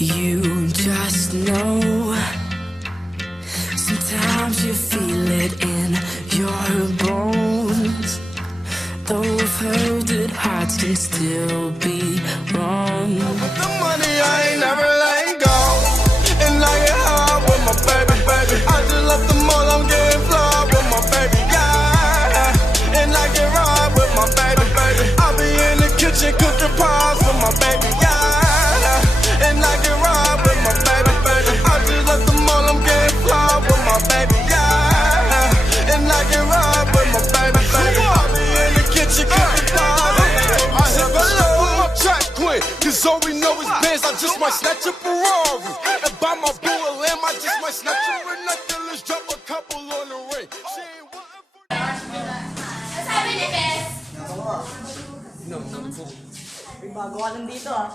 You just know. Sometimes you feel it in your bones. Though I've heard that hearts can still be wrong. With the money, I ain't never letting go. And I get hard with my baby, baby. I just left the mall, I'm getting flawed with my baby, yeah. And I get ride with my baby, baby. I be in the kitchen cooking pies with my baby, yeah. And I get ride with my baby, baby. I just left the mall, I'm getting flawed with my baby, yeah. And I get ride with my baby, baby. I be in the kitchen cooking pies. I have a love with my track queen, cause all we know is bands. I just might snatch a Ferrari and buy my boo a lamb. I just might snatch a Let's drop a couple on the ring. She ain't wantin' for Sabi ni Bes. May bago ka lang dito ah.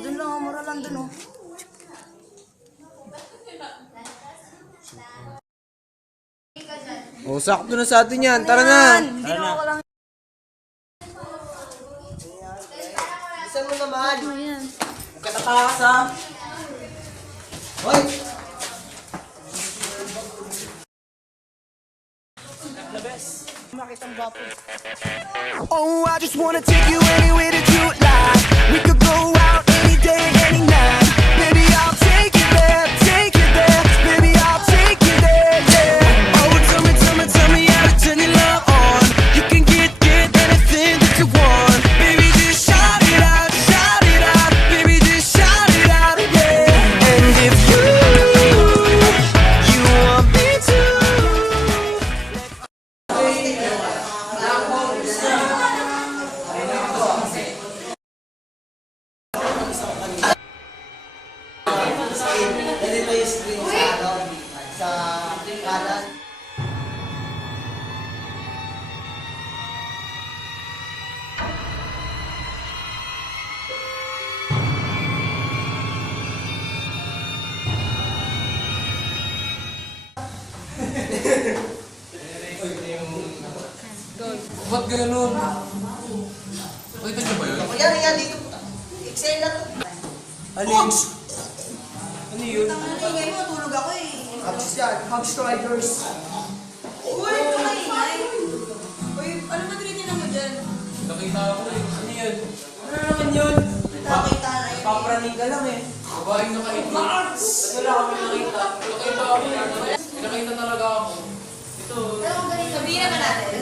Dun lang, mura lang dun oh. Oh, sakto na sa atin yan. Tara na. Hindi na ako lang. Isan mo naman. Huwag ka natakas ha. Hoy! Oh, I just wanna take you anywhere that you'd like. We could go out any day, any night. Baby, I'll take you there, take you there. Baby, I'll take you there, yeah. Oh, tell me how to turn your love on. You can get anything that you want. Baby, just shout it out, baby, just shout it out, yeah. And if you want me to. Ganito yung screen sa kanan. Ba't ganun? Nakita niyo ba yun? Yan, dito. Excel na to. Alin? Ano yun? Ingay mo, tulog ako eh. Hugs yan, Hugs Riders. Uy, kamaingay. Uy, ano ba tinitin mo dyan? Nakita ako eh. Ano yun? Ano naman yun? Nakakita na yun. Papraning ka lang eh. Babaeng nakaiti. Wala kami nakita. Nakita ako eh. Nakita talaga ako. Ito. Sabihin naman natin.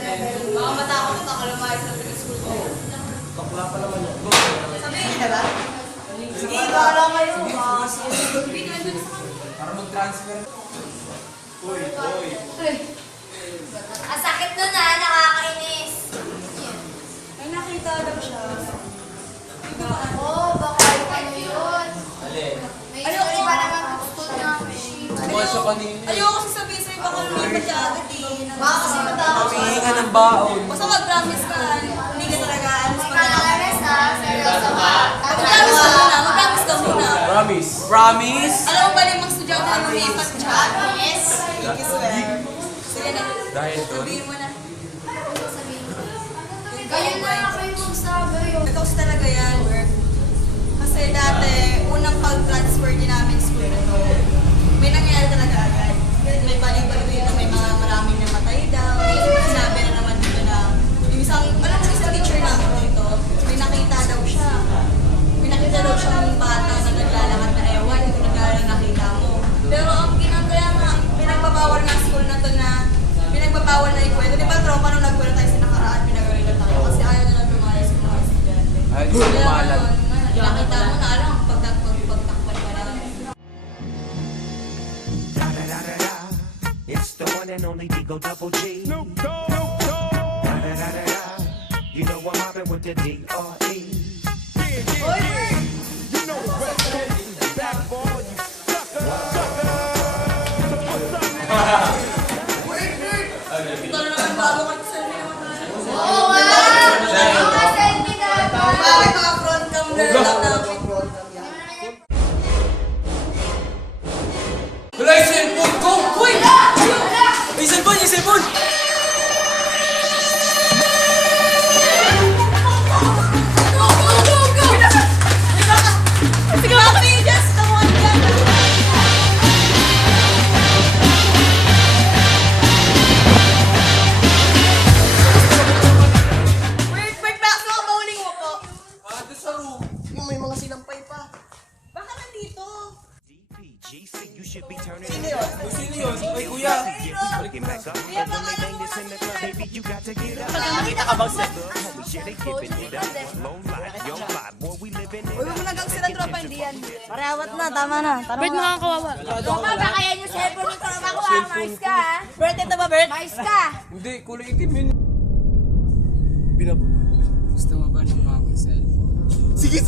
Baka matakot ako lumayas sa school ko. Bakla pa naman yun. Sabihin na ba? Sige, bahala kayo. Para mag-transfer. Uy. Ang sakit nun ha, nakakainis. Ay, nakita daw siya. Oo, baka ano yun. Alin? May iba naman gusto niya. Buwan siya kanina. Ayoko kasi sabihin sa'yo, baka lumipat siya agad eh. Baka kasi matakot. Humingi ka ng baon. Basta mag-promise ka, hindi ka talaga alis pa na. Kakares ha, seryoso ka. Mag-promise ka muna. Promise. Promise? Alam mo ba limang estudyante na lumipat siya? Yes. Thank you, swear. Sige na. Dahil doon? Sabihin mo na. Kayo na ako yung magsabi. Ikaw talaga yan, work. Kasi dati, unang pag-transfer din namin school na to, may nangyari talaga agad. May balik-balik na may mga maraming namatay daw. Sinabi na naman dito na, yung isang, alam mo isang teacher namin dito, may nakita daw siya. May nakita daw siyang bata na naglalakad na ewan, kung nakita mo. Pero ang ginagaya nga, pinagbabawal ng school na to na, pinagbabawal na ikwento. Di ba tropa nung nagkwento tayo sa nakaraan, pinagawin na tayo. Kasi ayaw na lang lumayas yung mga estudyante. Ay, gusto kumalat. Nakita mo na alam, pagtakpan ka na. It's the one and only Digo Double G. Snoop Dogg. You know I'm mobbing with the D.R.E. You know the rest is back for all you suckers. Ito na naman bago ka sa Oo nga. Mga selfie na. bakit mga front cam na lang namin? Wala yung cellphone ko! Uy! May cellphone! Yung cellphone! see you should be turning Sino yun? Ay, kuya. Looking back up, but when they bang this in the club, baby, you got to get up. Nakita ka bang set? Homie, shit, they giving it up. Low life, young life, boy, we living it Uy, up. mo nagang silang tropa, hindi yan. Parehawat na, tama na. Bert, nakakawawa. Tropa, baka yan yung cellphone ng tropa ko ah. Mais ka ah. Bert, ito ba, Bert? Mais ka. Hindi, kulay itim yun. Gusto mo ba ng mga cellphone? Sige.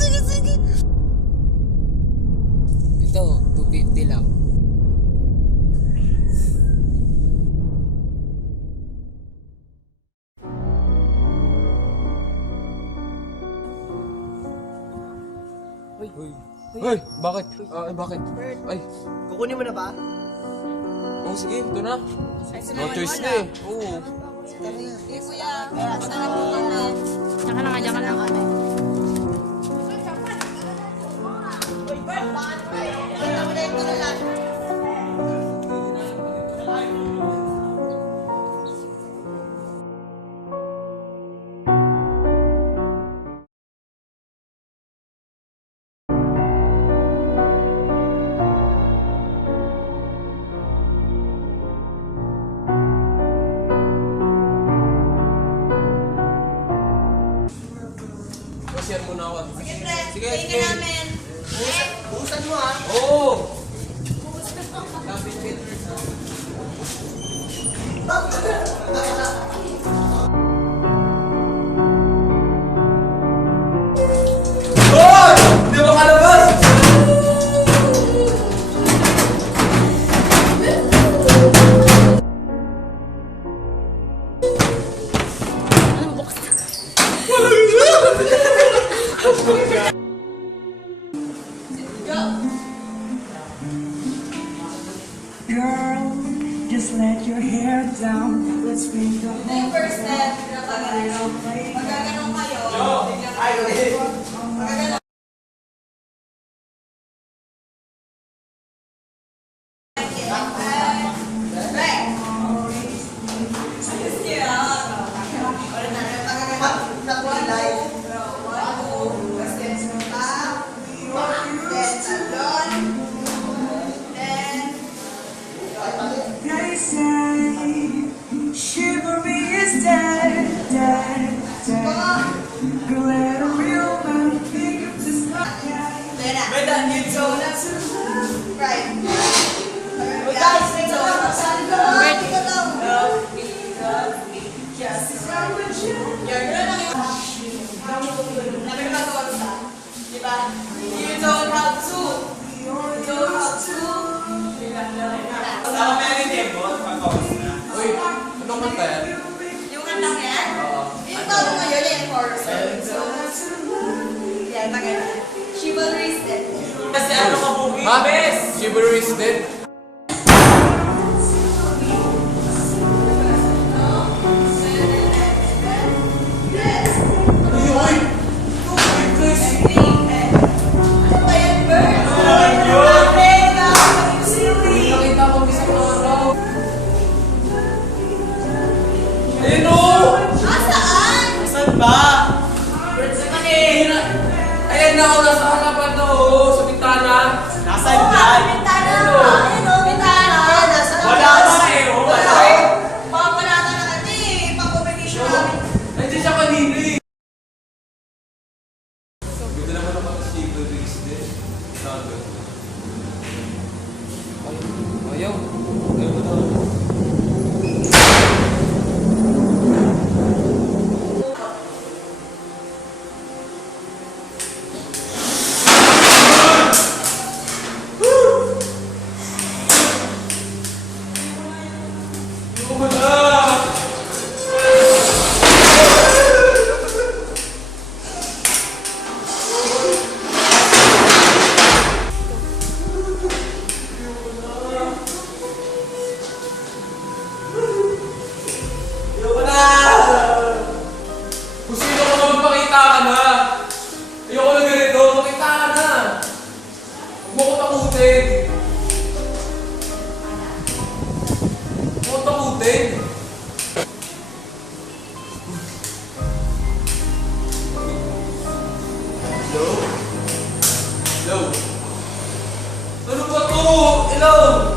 Ito, 250 lang. Ay, bakit? Ay, bakit? Ay, Kukunin mo na ba? oh sige, ito na. No choice na eh. Oo. Hindi, kuya. Basta na po kami. Diyan ka na nga, diyan ka na. Ito na lang. Share muna ako. Sige, Fred. Sige, Tingin sige. namin. Busan mo ha. Oo! Di ba kalabas? Girl, just let your hair down. Let's make the Ito yung first step. Magaganon kayo. Magaganon. They say chivalry is dead, dead, dead. Girl, let a real man think of this life. Right. Guys, tingnan lang. Saan ka? Tingnan lang. Yan, yun lang yung namin na mag-uusap. Diba? You don't have to. You don't have to. Uy, anong kanta yan? Yung kantang yan? Yung bago ngayon yung chorus. Yan, tagay. Chivalry is dead. Kasi ano ka bugi? Ha? Chivalry is dead? Ano ba yan, Bert? Grabe ka! Silly! Nakita ko isang araw. Ayun o! Ah, saan? Saan ba? Ayan na ako, nasa harapan na ako, sa bintana. Nasaan yan? Bintana! Ayun o, bintana! Wala pa eh, oh, wala. Mga panata na kami, pang-competition namin. Nandiyan siya kanina eh. Ganda naman ako sa chivalry is dead. Sabi. Ayaw. Ayaw mo na. Hello!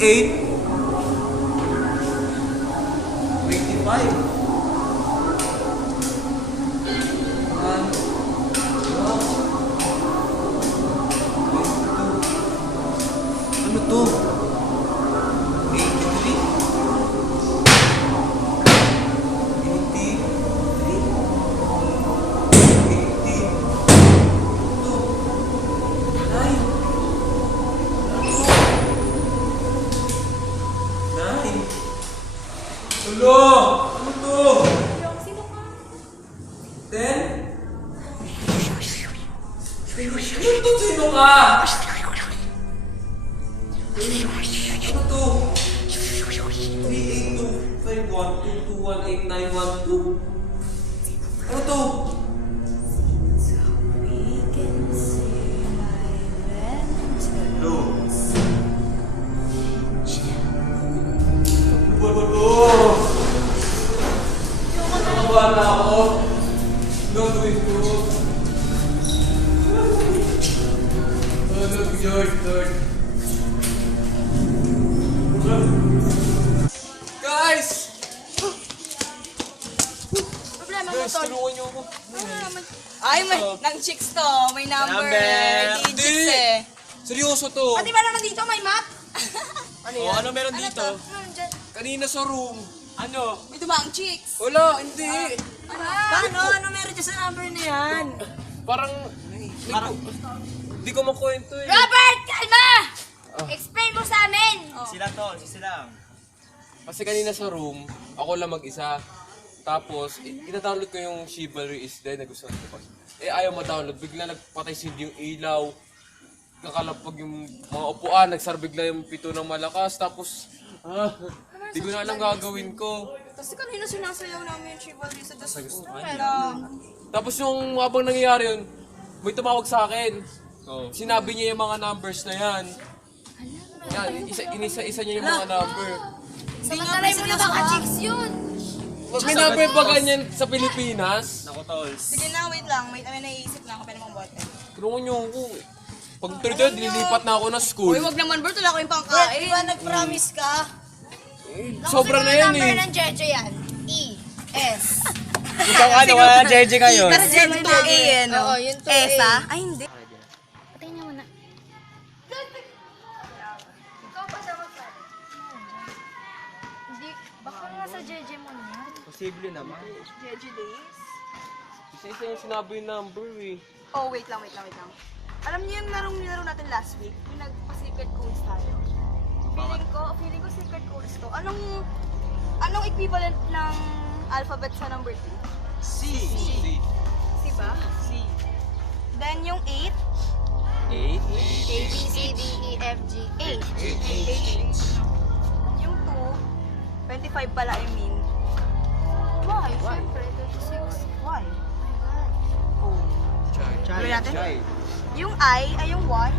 Eight. 25. Ano to? 83? 9. Ulo! Ano to? Ten? Ano to? Sino ka? Ano to? 382-512-218-912. Ano to? Hello? Nakabahan na ako. Gagawin ko. Look, George. Guys! Problema mo, Guys, Tol. tulungan niyo ako. Ay, may, ng chicks to. May number. Di Hindi. chicks eh. Seryoso to. Pati ba naman dito may map? Ano meron Ano dito? to? Ano dyan? Kanina sa room. Ano? May dumang chicks. Wala, hindi. Paano? Ano meron dyan sa number na yan? Parang, hindi ko makwento eh. Robert! Kalma! Explain mo sa amin! Sila tol, sila. Kasi kanina sa room, ako lang mag-isa. Tapos, ina-download ko yung Chivalry is Dead na gusto ko. Ayaw ma-download. Bigla nagpatay yung ilaw. Kakalapag yung mga upuan. Nagsar bigla yung pito ng malakas. Tapos, di ko na alam gagawin ko. Kasi kanina sinasayaw namin yung chivalry sa Diyos. Tapos yung habang nangyayari yun, may tumawag sa akin. Sinabi niya yung mga numbers na yan. Yan, inisa-isa niya yung mga number. Samantalay mo na baka chicks yun! May number ba ganyan sa Pilipinas? Nako tol. Sige na, wait lang. May naiisip na ako pa namang bote. Tulungan niyo ako. Pag tuloy dililipat na ako na school. Uy, wag naman, Bert. Wala ko yung Bert, pangkain. di ba nag-promise ka? Sobra na yan number eh. ng Jeje yan? E. S. Ikaw ano, wala na JJ ngayon. Kasi yung 2A eh, no? Oo, yung 2A. Esa? Ay, hindi. Patayin niya muna. Ikaw pa siya magsabi. Hindi, baka nga sa Jeje mo na yan. Posible naman. Jeje days. Isa-isa yung sinabi yung number eh. Oh, wait lang. Alam niyo yung nilaro natin last week? Yung nagpa-secret codes tayo. Feeling ko secret codes to. Anong equivalent ng alphabet sa number 2? C. C ba? C. Then yung 8? A. A, B, C, D, E, F, G, H. Yung 2, 25 pala I mean. Why? Siyempre, 36. Why? Oh Tuloy natin? Yung I ay yung 1.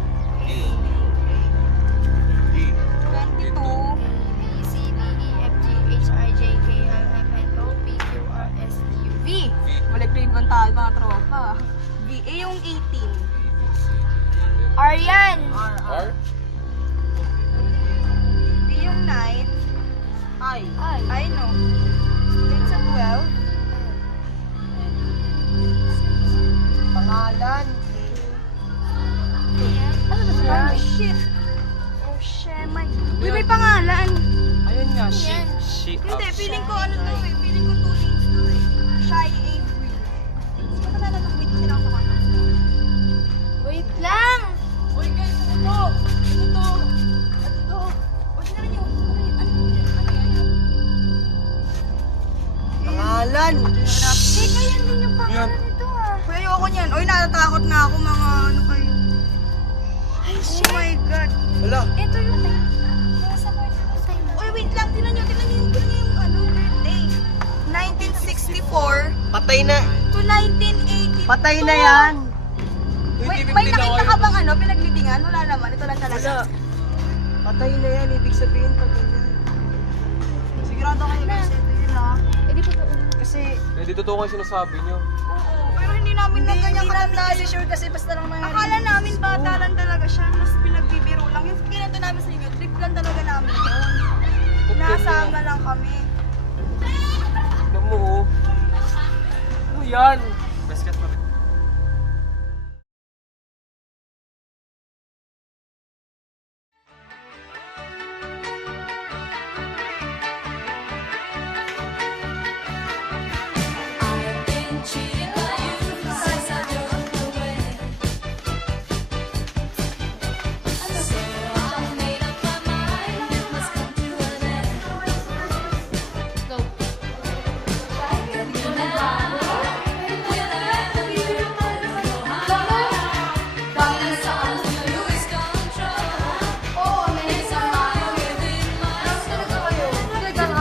22. A, B, C, D, E, F, G, H, I, J, K, L, M, N, O, P, Q, R, S, T, U, V. Balik grade 1 tayo mga tropa. V. Yung 18. R yan! R? B yung 9. I. I no. Then sa 12. Pangalan. Ano ba siya? Oh shit. Oh shit. Uy, may pangalan. Ayun nga, she. Yan. She. Hindi, feeling ko ano to eh. Feeling ko 2 names to eh. Shy Avery. Hindi ko nalala ng wait sila ako kanta. Wait lang! Uy guys, ano to? Ano to? Ano to? Uy, na rin yung... Ano yan? Pangalan. Teka, yan din yung pangalan nito ah. Uy, ayoko niyan. Uy, natatakot na ako mga ano kayo. Ay, Oh shit! my God. Wala. Ito yung nasa birthday mo. Uy, wait lang. Tinan niyo yung ano, birthday. 1964 Patay na. to 1980. Patay na yan. May nakita ka bang ano, pinaglibingan? Wala naman, ito lang talaga. Wala. Patay na yan. Ibig sabihin pag ganyan. Sigurado kayo guys. Ito yun ha. di po po. Kasi Hindi totoo kayo sinasabi nyo. Pero hindi namin na ganyan hindi namin katandaan. kasi sure kasi basta lang nangyari. Akala namin bata lang talaga siya, mas pinagbibiro lang. Yung kinento namin sa inyo, trip lang talaga namin yun. Nasama lang kami. Tignan mo, oh. Ano yan? Basket pa rin. I've been cheated by you since I drove away. So I made up my mind it must come to an end. Go. And you now will ever be your heart. Promise I'll lose control. It's a fire within my soul.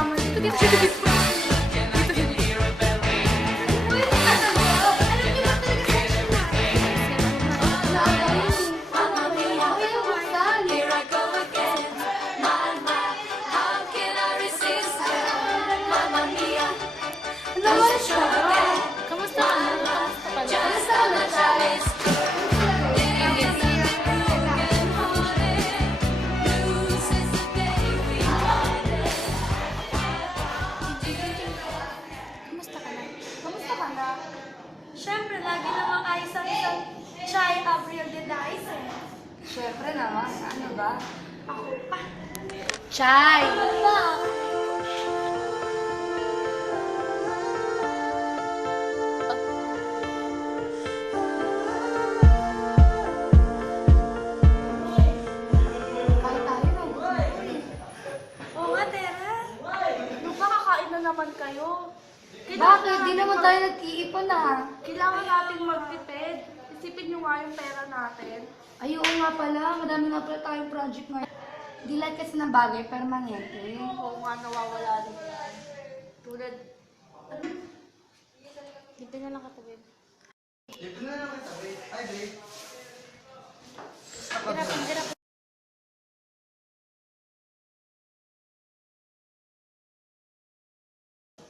Here I go again. Mama, how can I resist? Mamma mia, lose control again. Kamusta ka na? Just how much I miss. Days I've been broken hearted. Blue since the day we parted. Kamusta ka na? Kamusta ka na? Siyempre, lagi naman kayo sa isang Chai Abril de Dice eh. Siyempre naman, ano ba? Ako pa. Chay! Ano ba? Kahit tayo na. Oo nga, Tera. Nung kakakain na naman kayo. Bakit? Di naman tayo nag-iipon na. Kailangan natin magtipid. Isipin nyo nga yung pera natin. Ay, oo nga pala. Madami nga pala tayong project ngayon. Di lahat kasi ng bagay, permanente. Oo nga, nawawala din yan. Tulad, Dito na lang katawid.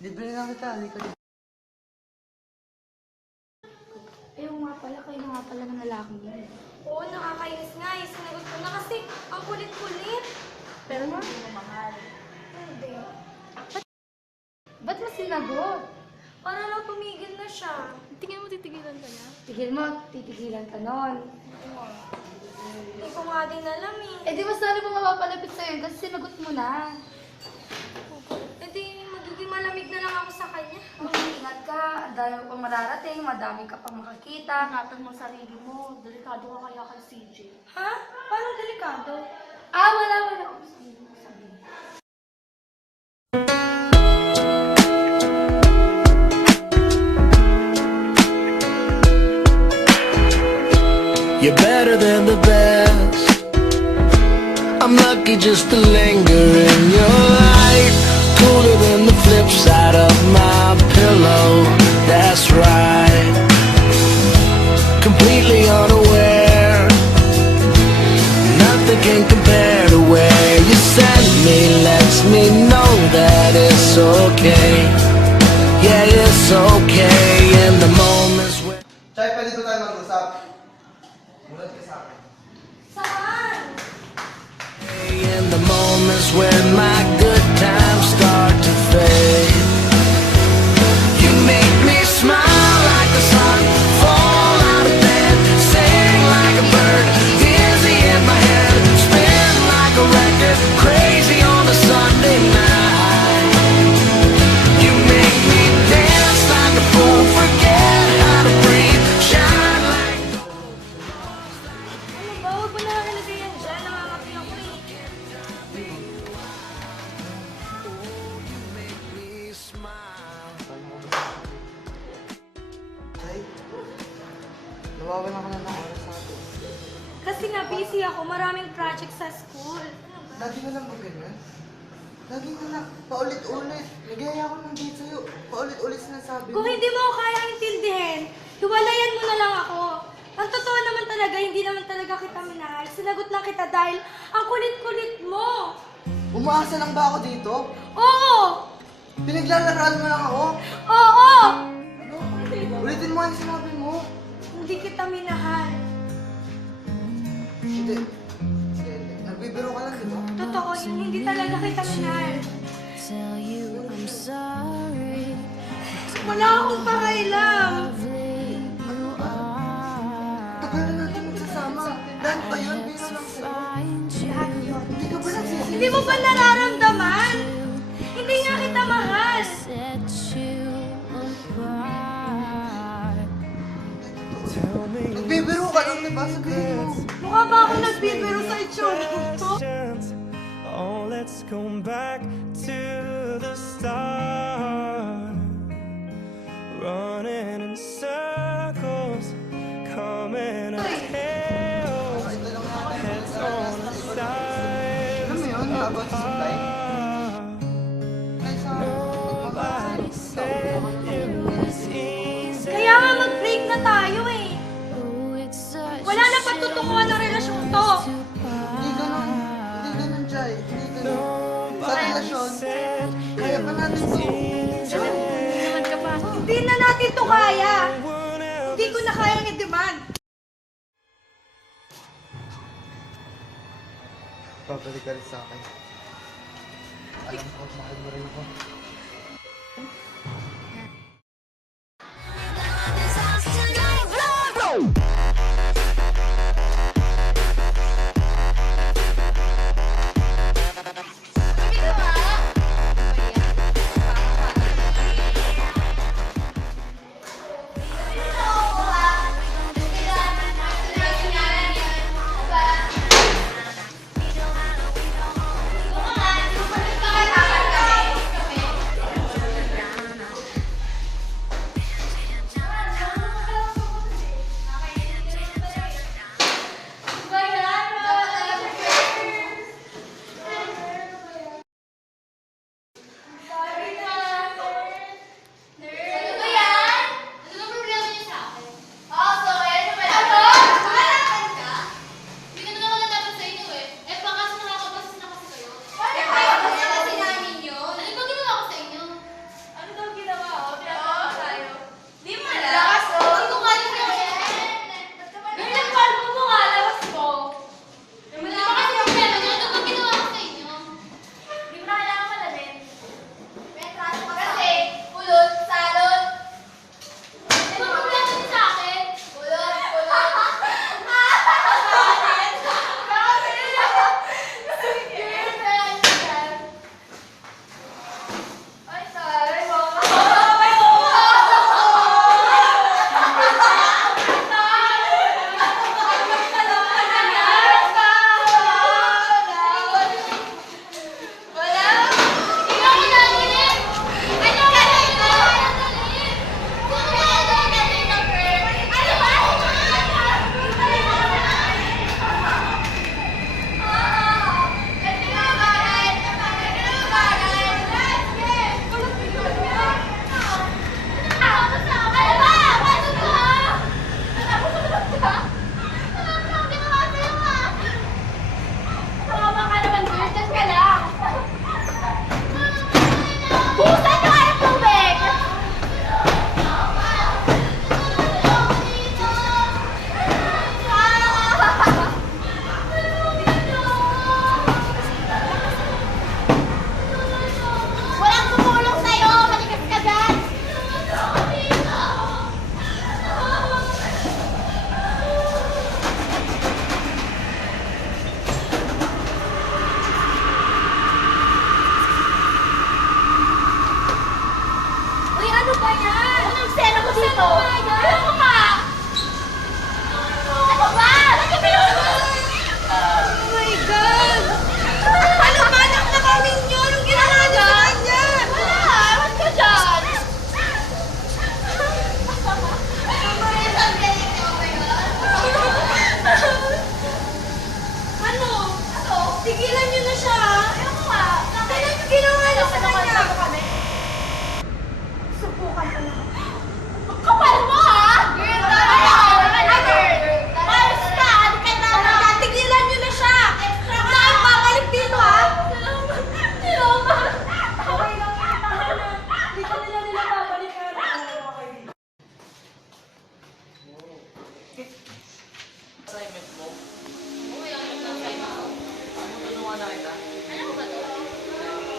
Libre na kita. Halika dito. Eh, oo nga pala. Kayo nga pala ng lalaki yun. oo, nakakainis nga eh. Sinagot ko na kasi ang kulit-kulit. Pero hindi mo mahal. Hindi. Ba't mo sinagot? Para lang tumigil na siya. Tingin mo titigilan ka na? Tigil mo, titigilan ka nun. Hindi ko nga din alam eh. Eh di mas lalo pa mapapalapit sa'yo kasi sinagot mo na. Eh di, magiging malamig na lang ako sa kanya. Mag-ingat ka, ang dami mo pang mararating, madami ka pang makakita. Ingatan mo sarili mo. Delikado ka kaya kay CJ. Ha? Paano delikado? Ah, wala. You're better than the best. I'm lucky just to linger in your light. Cooler than the flip side of my pillow. That's right. Completely unaware. Nothing can compare to where you send me. Lets me know that it's okay. Yeah, it's okay in the moments when. Chay, pwede ba tayo mag-usap? Mulat ka sa akin. Saan? In the moments when my good times start to fade, you make me smile like the sun, fall out of bed, sing like a bird, dizzy in my head, spin like a record, crazy on a Sunday night. You make me dance like a fool, forget how to breathe, shine like. Ano ba? Huwag mo na nalagay yan dyan. Nangangapi ako eh. Chay, nawawalan ka na ng oras sa atin. Kasi nga busy ako. Maraming project sa school. Lagi na lang ba ganyan? Lagi na lang. Paulit-ulit. Nagaya ako ng date sa'yo. Paulit-ulit sinasabi mo. Kung hindi mo ako kaya intindihin, Hiwalayan mo na lang ako. Ang totoo naman talaga, hindi naman talaga kita minahal. Sinagot lang kita dahil ang kulit-kulit mo. Umaasa lang ba ako dito? Oo! Pinaglalaraan mo lang ako? Oo! Ano? Ulitin mo yung sinabi mo. Hindi kita minahal. Hindi. Sige, nagbibiro ka lang, di ba? Totoo yun, hindi talaga kita minahal. Tell you I'm sorry. Wala akong pakailam. You are. Tagal na natin magsasama. Lahat pa yun, biro lang sa'yo. Find you. Hindi ka ba nagsisisi? Hindi mo ba nararamdaman? Hindi nga kita mahal. Set you apart. Tell me Nagbibiro ka lang, di ba? Sabihin mo. Mukha ba ako nagbibiro sa itsura mo? questions. Oh, let's go back to the start. Running in circles, coming at tails. Heads on the sides. Alam mo yun, habang supply. Nobody said it was easy. Kaya nga mag-break na tayo eh. Oh, it's such Wala na patutunguhan ng relasyon to. Hindi ganun. Hindi ganun, Jai. Hindi ganun. Sa relasyon, kaya pa natin to. Naman ka pa. Hindi na natin to kaya. Hindi ko na kayang i-demand. Pabalik ka rin sa akin. Alam ko, mahal mo rin ako. Assignment mo? Oo, yung assignment mo. Tutulungan na kita. Ano ba to?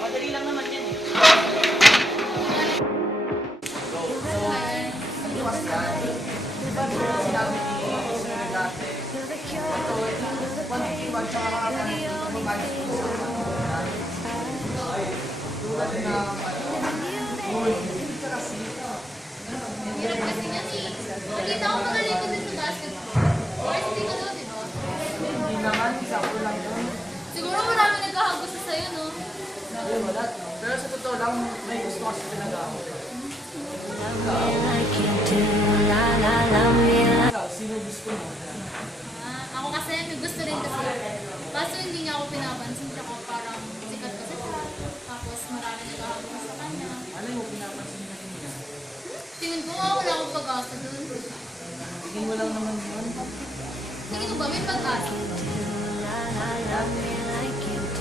Madali lang naman yan eh. So, iwas yan. Diba sinabi ni Sir dati, ito, 151 tsaka kakakanin dito mamagin ko sa tulad na Hirap kasi yan eh. Nakita ko mga lito din sa basketball. First day ka daw, di ba? hindi naman, sakto lang yun. Siguro marami nagkahagusto sa'yo, no? Ayun, wala. Pero sa totoo lang, may gusto kasi pinag-ako. Ikaw, sino gusto mo? Ako kasi may gusto rin kasi. Kaso hindi niya ako pinapansin. Tsaka parang sikat kasi siya. Tapos marami nagkahagusto sa kanya. Ano mo pinapansin na niya? Tingin ko nga wala akong pag-asa dun. Tingin mo lang naman yun. Tingin ko ba may pag-asa?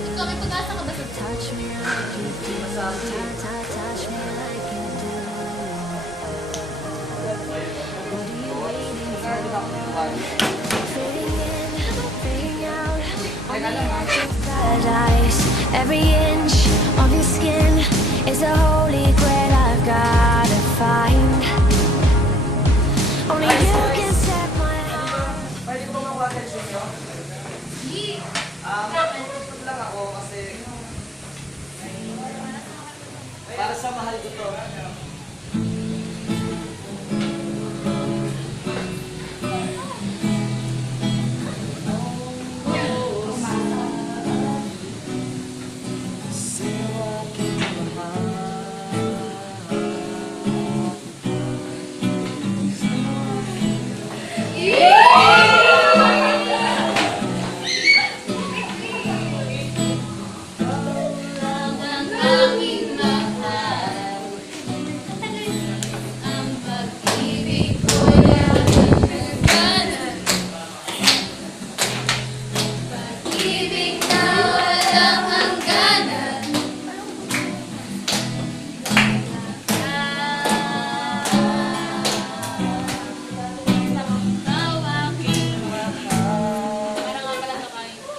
Ikaw may pag-asa ka ba sa touch me like you do? Touch me like you do. What are you waiting for? Fading in, fading out. Paradise. Every inch of your skin is a holy grail I've gotta find. Only you can set my heart. Pwede ko ba mag-attention nyo? Tutupad lang ako kasi para sa mahal ko to. Ang aking mahal. Ang pag-ibig ko'y nagagalan. Pag-ibig na walang hangganan. Ang aking mahal.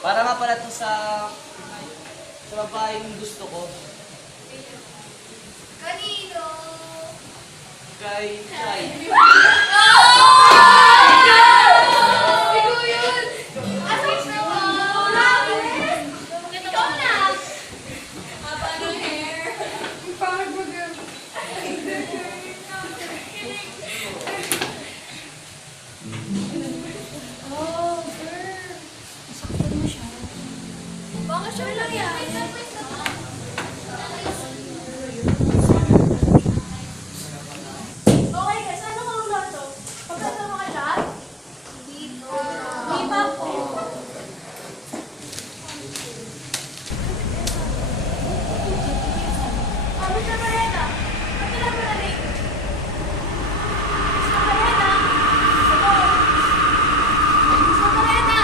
Para nga pala to sa babaeng gusto ko. Kanino? Kay Chai. Ikaw yun! Asik naman! Ikaw na! Haba ng hair. Parang bagay. Oh, girl. Masaktan mo siya. Baka siya lang yan. Okay, guys. Ano ka ang lato? Pagkasama ka dyan? Dito. Di ba po? Mr. Barrera, kapila mo na rin. Mr. Barrera. Mr. Barrera.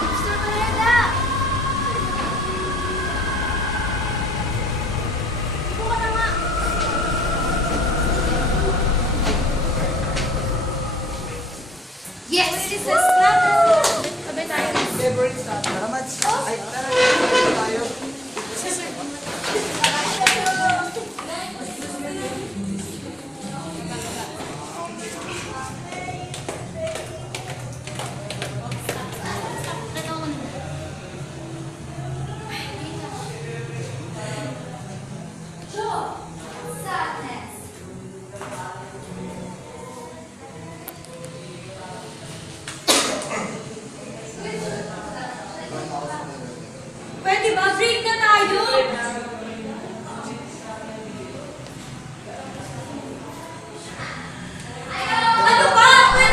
Mr. Barrera. Ibo ka na nga. Yes! This is not. Sabay tayo. Favorite sa salamat. Ay, tara, tayo. Pwede ba? Break na tayo! Ano ba? Pwede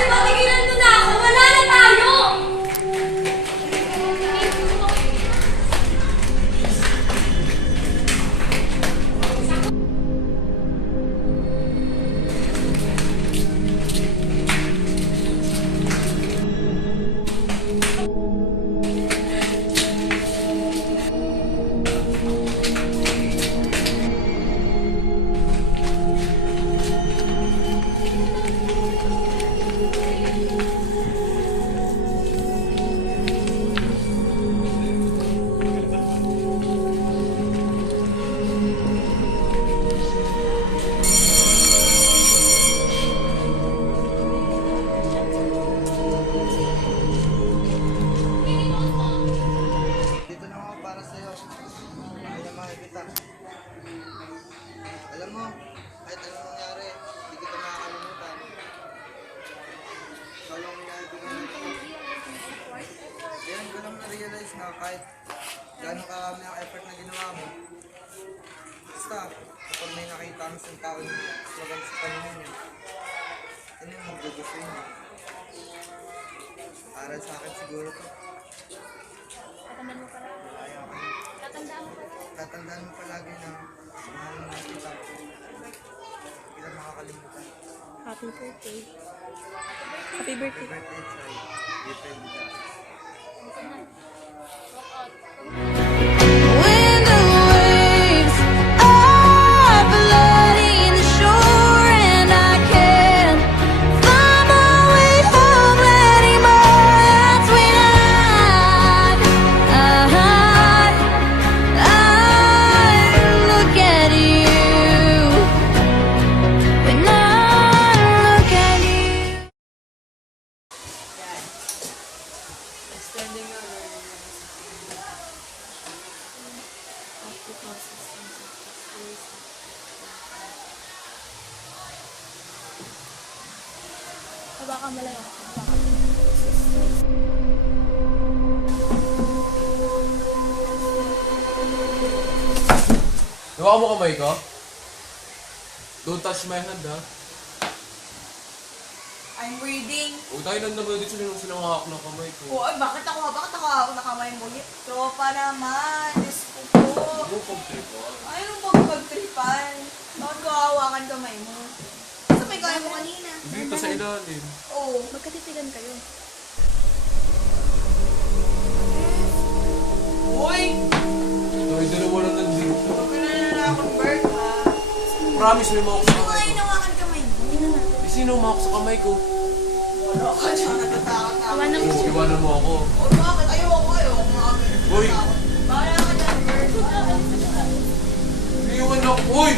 na-realize na kahit gano'ng karami ang effort na ginawa mo, basta kapag may nakita mo sa tao na maganda sa paningin niya, yun yung magugustuhin mo. Para sa akin siguro to. Tatandaan mo pala. Malaya ka. Tatandaan mo pala. Tatandaan mo palagi na mahal mo na kita. Hindi kita makakalimutan. Happy birthday. Happy Happy birthday. birthday, Chai. Different ka. When the waves are flooding the shore and I can't find my way home anymore, that's when I look at you. When I look at you. Extending your Baka malayo. Gawa mo kamay ko? Don't touch my hand, ha? I'm reading. Huwag tayo nang naman dito nung sinangahak ng kamay ko. Oh, ay, bakit ako hawak na kamay mo? Tropa naman. Diyos ko po. Huwag pag-tripan. Ay, anong pagpagtripan? Bakit ko hawakan kamay mo? Basta may kaya mo kanina. Dito sa ilalim. Oo. Magkatitigan kayo. Uy! Tayo dalawa lang nandito. Huwag ka na nanakot, Bert, ha? Promise, may mawak sa Sino nga kamay ko. hinawakan kamay mo? Eh, sino mawak sa kamay ko? Wala ka dyan, natatakot ako. Oo, iwanan mo ako. O, bakit? Ayoko. Uy! Bahala ka dyan, Bert. Iwan ako. Uy!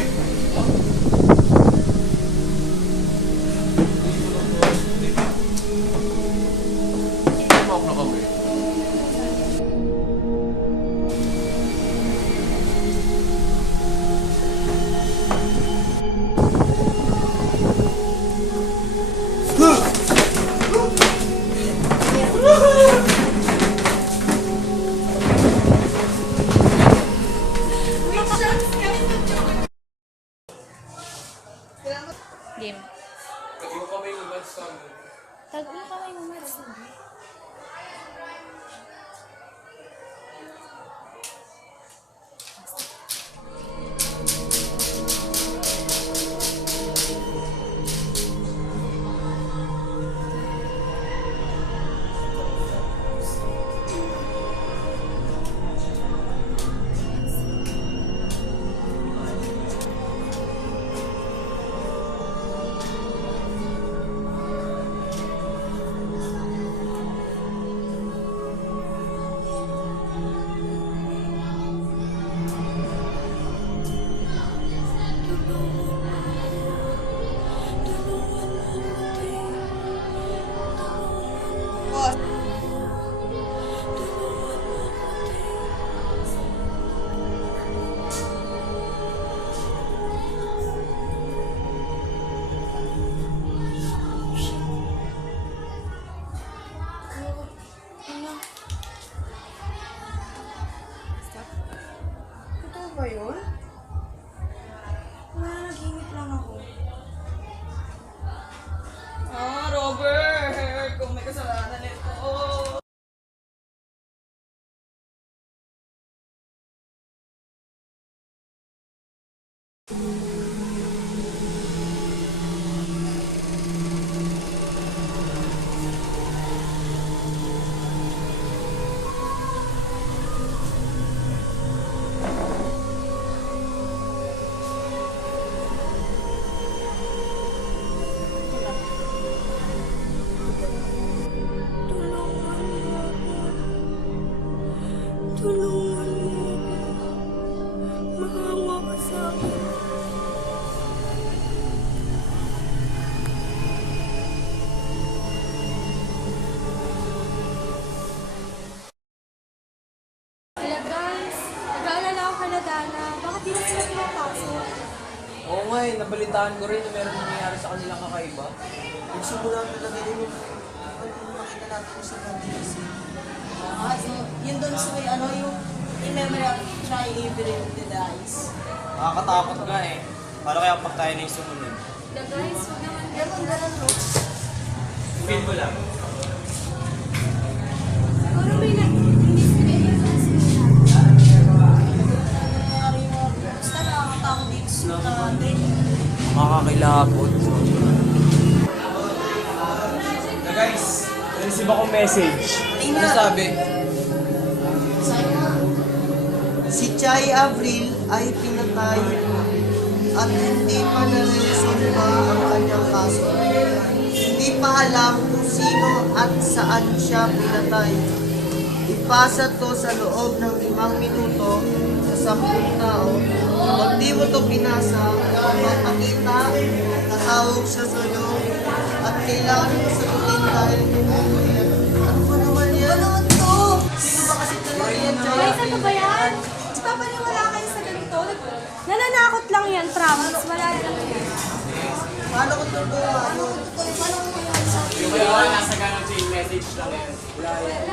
Mawak na kamay. Game. Yung kamay mo ba sa amin? Tago mo kamay mo, Mars. Totoo ba yun? Wala, naghingit lang ako. Robert! Kung may kasalanan ito. Tulungan mo ako. Maawa ka sa akin. Hello guys, nag-aalala ako kala Dana. Bakit di na sila pinapasok? Oo nga eh, nabalitaan ko rin na meron nangyayari sa kanilang kakaiba. Gusto mo lang talaga yun. Ano makita natin sa kanila. So, yun doon sa may ano, yung in memory of Try Avery the Dice. Nakakatakot nga eh. Paano kaya pag tayo na yung sumunod? The guys, wag naman. Ganun, bro. Feel ko lang. Siguro may nag-inspire sa Nangyayari mo. Basta nakakatakot dito sa training. Makakilabot. Guys, receive akong message. Ano sabi? Si Chay Avril ay pinatay at hindi pa naresolba ang kanyang kaso. Hindi pa alam kung sino at saan siya pinatay. Ipasa to sa loob ng 5 minuto sa 10 tao. Pag di mo to pinasa, mapapakita, tatawag siya sa loob at kailangan mo sagutin dahil ano ba naman yan? Ano to? Sino ba kasi talaga yan, Chay? Guys, ano ba yan? Papaniwala kayo sa ganito? Nananakot lang yan, promise. Wala lang yan. Paano ko ito ano? Paano ko yung sa Yung kaya nasa ganang chain message lang yan. Wala lang yan.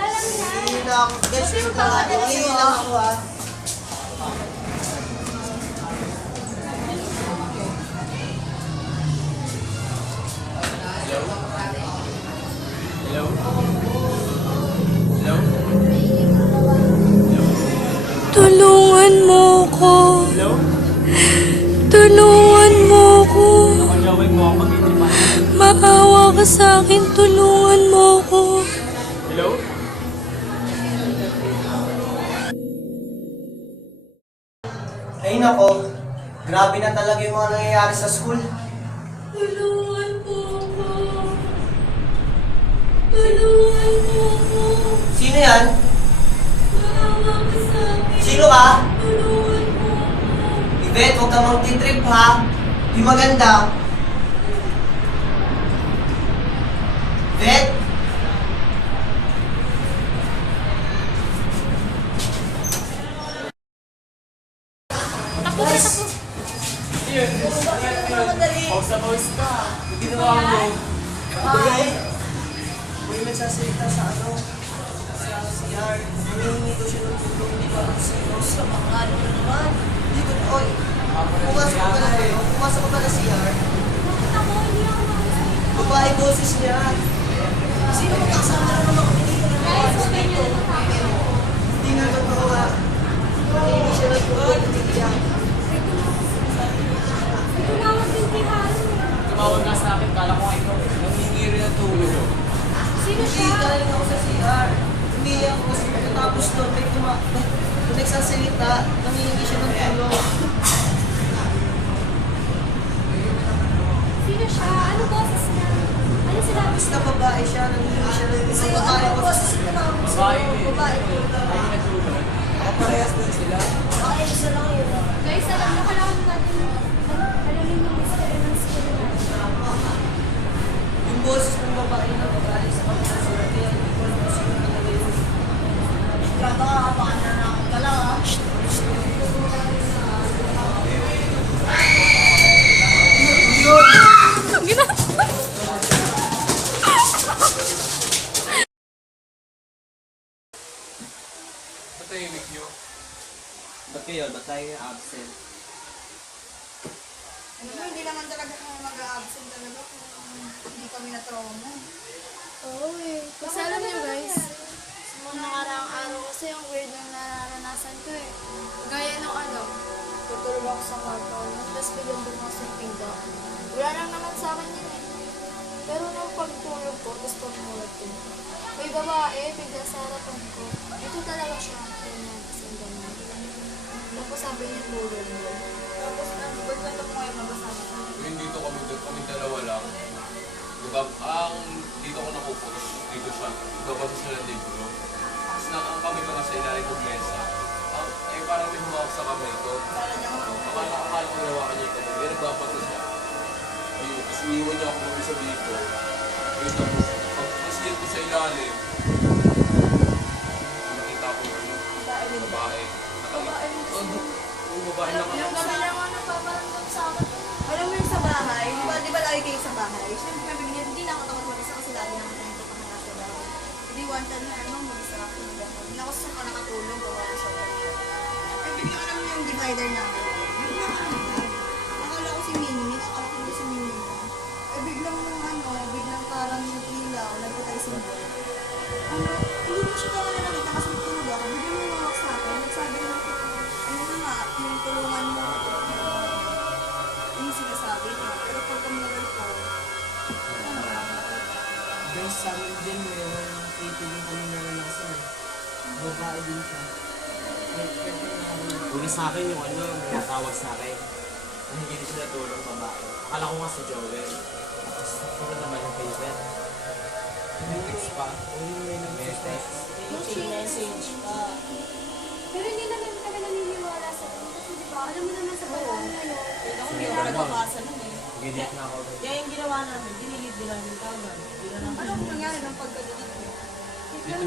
Hindi na ako. Guys, hindi lang ako ha. Hello? Hello? Tulungan mo ko. Hello? Tulungan mo ko. Nakajawin mo ako mag-inipan. Maawa ka sa akin. Tulungan mo ko. Hello? Ay nako, grabe na talaga yung mga nangyayari sa school. Tulungan po ko. Tulungan mo ko. Sino yan? Maawa ka sa akin. Sino ka? Tulungan mo ko. Yvette, huwag ka magtitrip ha. Di maganda. Yvette? Pause na pause ka. Hindi ginawa mo. Ay, may nagsasalita sa ano? Sa CR. Hinihingi ko siya ng tulong. Di ba kung sino? Sa mga ano na naman. Hindi ko, oy. Pumasok ka na kayo. Pumasok ka ba na CR? Babae boses niya. Sino magkasama na naman kami dito? Hindi nga totoo ha. Hinihingi siya ng tulong. Hindi siya. Tumawag nga sa akin, kala ko nga ikaw. Nangingi rin ang tulong. Sino Hindi, siya? galing ako sa CR. Hindi ako kasi pagkatapos doon, may nagsasalita, nangihingi siya ng tulong. Sino siya? Ano boses niya? Ano sinabi? Basta babae siya, nangihingi siya ng isang Sa'yo, babae. ano boses ko na? Babae eh. Babae. Ay, nagtulog. Parehas din sila. Ay, isa lang yun. Guys, alam mo, kailangan natin alamin yung history ng school natin. Yung boses ng babae na babae sa kanila sila, kaya hindi ko alam kung sino talaga yun. Grabe ka, baka nanakot ka lang ha. Ba't tahimik nyo? Ba't kayo? Ba't tayo absent? Ano mo, hindi naman talaga kami mag-absent talaga kung hindi kami na-trauma. Oo eh. Kasi alam niyo guys, sa mga nakaraang araw kasi ang weird ng nararanasan ko eh. Gaya nung ano, tutulog ako sa kwarto, tapos biglang bukas yung pinto. Wala lang naman sa akin yun eh. Pero nung pagtulog ko, tapos pagmulat ko, may babae, bigla sa harapan ko. Ito talaga siya. Ganyan, kasi ganyan. Tapos sabi niya, tulog mo. Tapos, bird na mo ngayon mabasama ka. Yung dito kami dalawa lang. Diba, dito ako nakupos. Dito siya. Babasa siya ng libro. Tapos ang kami ko nasa ilalim ng mesa. Parang may humawak sa kamay ko. Akala ko nawakan niya yung kamay. Pero nagpapagod siya. Ayun, tapos iniwan niya ako mag-isa dito. Ayun, tapos pag-skip ko sa ilalim, nakita ko yung babae. Yung babae na Yung gabi lang ako nagpaparamdam sa akin. Alam mo yung sa bahay, di ba lagi kayo sa bahay? Siyempre, hindi na ako takot mag-isa kasi lagi naman tayo sa bahay. Hindi one time na ano, mag-isa ako. Hindi ako sa nakatulog, gawa ko sa work. Eh, bigla alam mo yung divider namin. Bigla ka naman. Akala ko si Mimi, akala ko si Mimi. Eh, biglang nung ano, biglang parang yung ilaw, nagpatay si Mimi. Hindi mo siya talaga nakita kasi tulog ako. Biglang lumawak sa akin. Nagsabi na, ano na, yung tulungan mo. Yung sinasabi niya. Pero pag kumulat ko, ano ba? Guys, sa amin din, mayroon ito din kami naranasan. Babae din siya. Una sa akin yung ano, may natawag sa akin. Hindi siya natulong babae. Akala ko nga si Joel. Tapos ako naman yung favorite. May text pa. May text. Yung message pa. Pero hindi naman kami naniniwala sa ganun. Kasi di ba, alam mo naman sa panahon ngayon. Ako hindi ako nagpapasa nun eh. Nag-edit na ako. Kaya yung ginawa namin, dinilit din namin kagad. Anong nangyari ng pagka-delete mo? Doon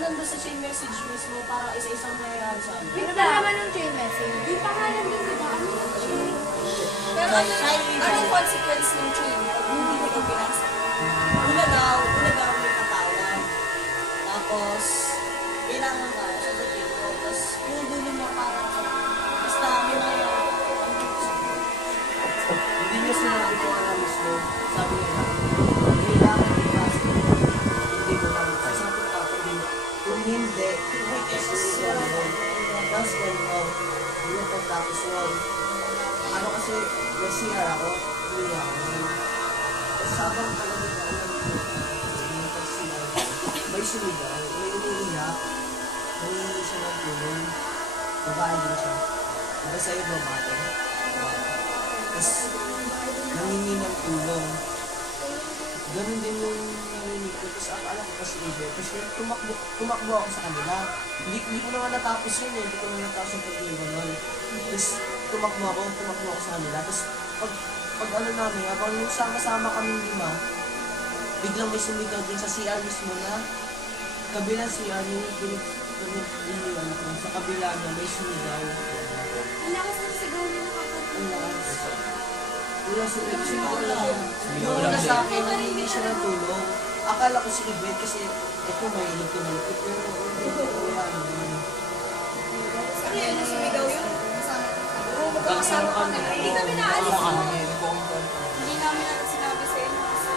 nandun sa chain message mismo para isa-isang nangyayari sa amin. Ano ba naman yung chain message? Di pa nga lang din, di ba? Ano yung chain? Pero anong consequence ng chain pag hindi mo ito pinasa? Una daw may katawan. Tapos, kailangan ka sa chain mo. Tapos, yung dulo mo parang, basta may mga Hindi niya sinabi ko alam mismo. Sabi niya, kailangan i-pass mo. Hindi mo lang. Sasabi ka ako din. Kung hindi, kasi tapos ganun. Hindi mo pagtapos nun. Ano kasi, may CR ako. Hindi ako. Tapos sabang talaga na alam mo. Yung pag-CR ko, may sumigaw. May umiiyak. Nangihingi siya ng tulong. Babae din siya. Diba sa'yo babae? Tapos, nangingi ng tulong. Ganun din yung narinig ko. Tapos akala ko kasi iba. Tapos tumakbo ako sa kanila. Hindi ko naman natapos yun eh. Hindi ko naman natapos yung pag-iwan nun. Tapos tumakbo ako sa kanila. Tapos pag ano namin, habang yung sama-sama kami 5, biglang may sumigaw din sa CR mismo na kabilang CR yung pinag-iniwan ko. Sa kabila niya may sumigaw. Ang lakas ng sigaw niya nakakatawa. Wala yung una sa akin, nangingi siya ng tulong. Akala ko si Yvette kasi ito may ilog ko. Pero wala yun. Ano yun? Yung sumigaw yun? Magkakasama kami. Hindi kami naalis Oo, mo. kami. Hindi namin natin sinabi sa inyo kasi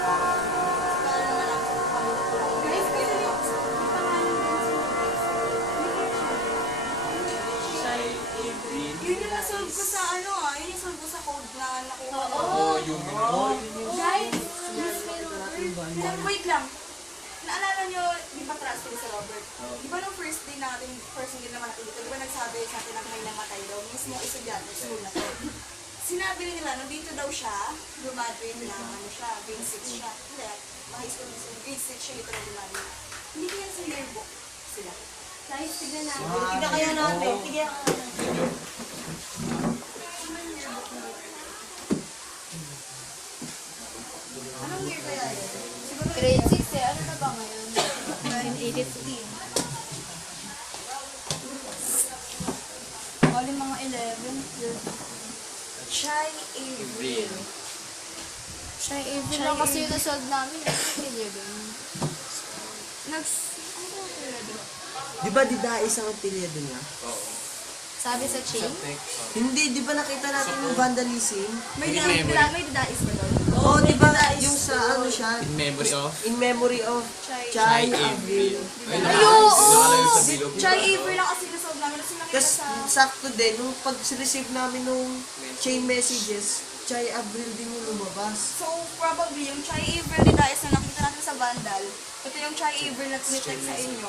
para naman ako sa pagkakulang. Guys, kasi di pa nga lang din Yun yung nasolve ko sa ano yun yung solve ko sa code na nakuha ko. Oo, yung Guys, Wait lang. Naalala nyo, di ba transfer sa Robert? Di ba nung first day natin, first day naman natin dito, di ba nagsabi sa atin na may namatay daw, mismo estudyante, school na to. Sinabi rin nila, nung dito daw siya, graduate na, ano siya, grade 6 siya. Hindi, high school, grade 6 siya dito na graduate. Hindi kaya sa yearbook sila. guys, tignan natin. Tignan kaya natin, tignan anong year kaya yun? Siguro Grade 6 eh. Ano na ba ngayon? 1983. Bali mga 11. Chai Avril. Siya April lang kasi yung nasolve namin. 11. Ano ba yung Di ba Didais ang apelyido niya? Sabi sa chain. Hindi, di ba nakita natin yung vandalism? May dais ba doon? Oo, di ba yung sa ano siya? In memory of Chai Avril. Ay, oo! Chai Avril lang kasi nasolve namin. Kasi nakita Tapos sa... sakto din, nung pag-receive namin nung chain messages, Chai Avril din yung lumabas. So, probably, yung Chai Avril ni Dais na nakita natin sa Vandal, ito yung Chai Avril na tinicheck sa inyo,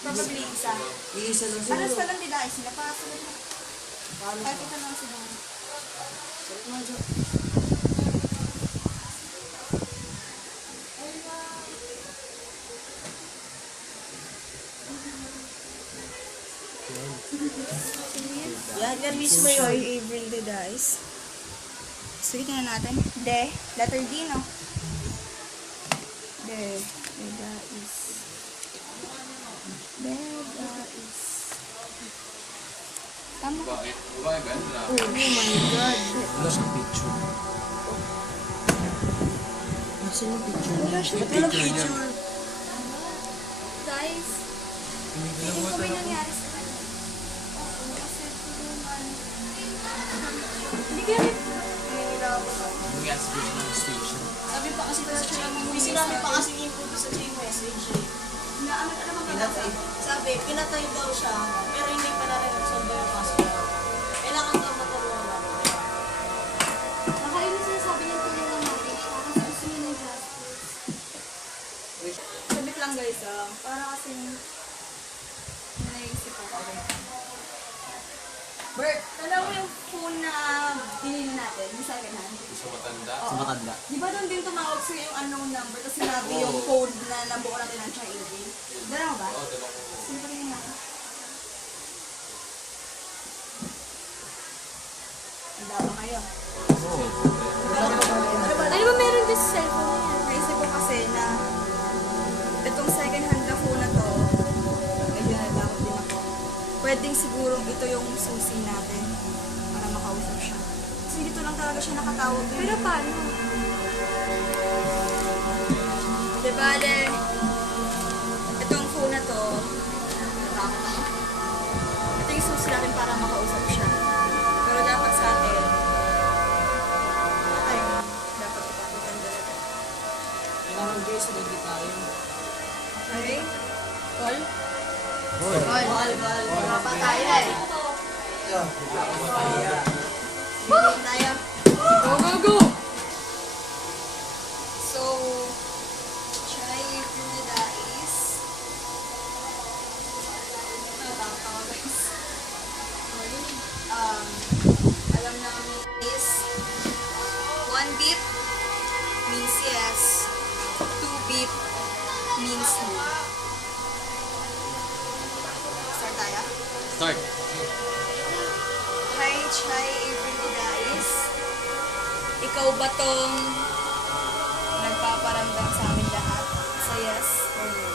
probably isa. Iisa lang Paras siguro. pa lang ni Dais, sila para sa mga. Kahit ito lang sila. Yan mismo yung Chai Avril ni Dais. Sige na natin. Letter D, no? Deda is. Tama. Bakit? Bakit ba? Oh my God. Wala siyang picture. Nasaan yung picture? Wala siya. Ba't walang picture? feeling ko may nangyari sa kanya. Oo, kasi tulungan. Hindi kaya Sabi pa kasi sa siya kasi namin pa kasi input sa team message eh. Na ano naman pinatay? Sabi, pinatay daw siya, pero hindi pa na rin solve yung kaso niya. Kailangan daw matulungan namin. nakainis sinasabi niya tulungan natin siya kasi gusto niya ng justice. Sabit lang guys para kasi naisip ako. Bert, alam mo yung phone na binili natin, yung second hand? Sa matanda. Sa matanda. Di ba doon din tumawag sa'yo yung unknown number tapos sinabi yung code na nabuo natin ng child eh? Dala mo ba? Oo, dala ko. Sino pa rin ako? Handa ba kayo? Ano ba meron dyan sa cellphone niya? Naisip ko kasi na itong second hand na phone na to, medyo nagdakot din ako. Pwedeng siguro ito yung susi natin para makausap siya. Kasi dito lang talaga siya nakatawag. Pero paano? Diba, itong phone na to, natakot ako. Ito yung susi natin para makausap siya. Pero dapat sa atin, ay, dapat ipaputan talaga. Kailangan guys, hindi tayo. Okay? Call? Call. Wala pa tayo eh. Hindi tayo. Go! So, try if you did that is alam namin is 1 beep means yes, 2 beep means no. Start tayo? Start. Hi, Chai Avery guys. Ikaw ba tong nagpaparamdam sa amin lahat? Sa yes or no?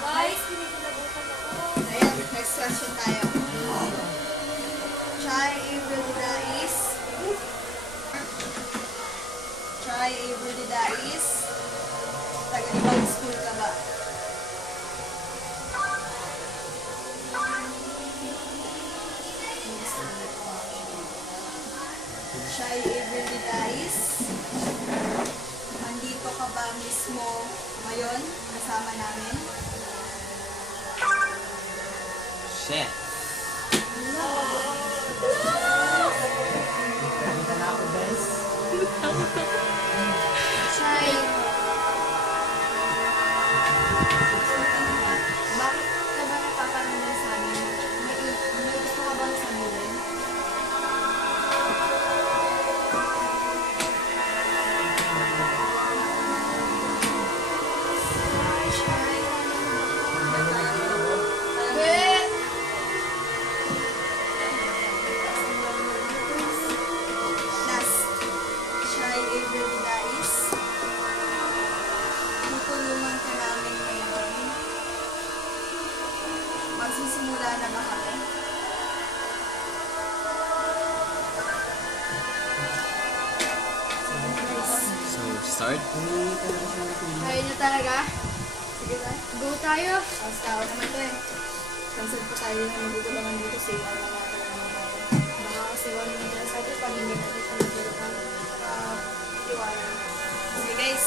Guys, kinikilabutan ako. Ayan, next question tayo. Chai Avery guys. Chai Avery guys. Taga-ibang school ka ba? Chai Avery guys. Andito ka ba mismo ngayon kasama namin? Shit. Chay, bakit ka ba napaparamdam sa amin? May gusto ka bang sabihin? Last, Chai Avery guys. Tutulungan ka namin ngayon. Magsisimula na ba kami? So, start? Kaya niyo talaga? Sige na. Go tayo! Tapos tao naman to eh. Cancel pa tayo yung magugulaman dito sa iyo. Baka kasi wala nila sa atin pag hindi natin siya nagulungan. Tiwala. Sige guys.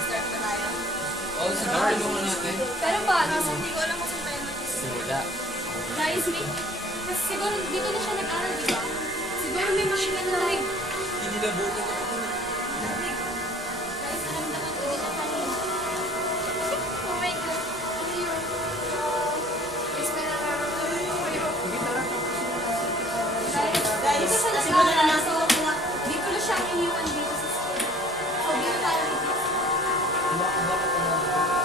Start na tayo. Oh, start. Tulungan natin. Pero paano? Kasi hindi ko alam kung saan tayo mag-start. Simula. Guys, kasi siguro dito na siya nag-aral, di ba? Siguro may mga nalalig. Hindi na bukan ako. Guys, naramdaman ko dito kanina. Oh my God. Ano yun? Guys, may nararamdaman ko kayo. Guys, dito siya Kasi wala na nag-aral. nasa So, dito na siya iniwan dito sa school. So, dito tayo dito.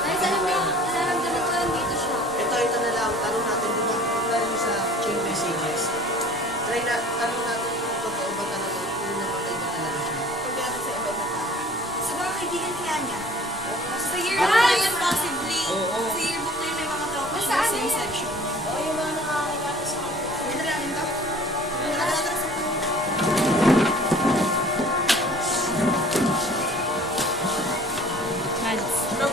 Guys, alam niyo, naramdaman ko lang dito siya. Ito na lang, tanong natin din ang sa chain messages. Try na, tanong natin kung totoo ba talaga, kung namatay ba talaga siya. Pwede natin sa event na tayo. Sa mga kaibigan kaya niya. Sa yearbook Guys! na yun possibly. Oo. Sa yearbook na yun may mga tropa siya Saan sa same yan? section. Oo, yung mga nakakilala sa kanila. Hindi na natin ba? Nakakilala sa kanila. Mads. Bro,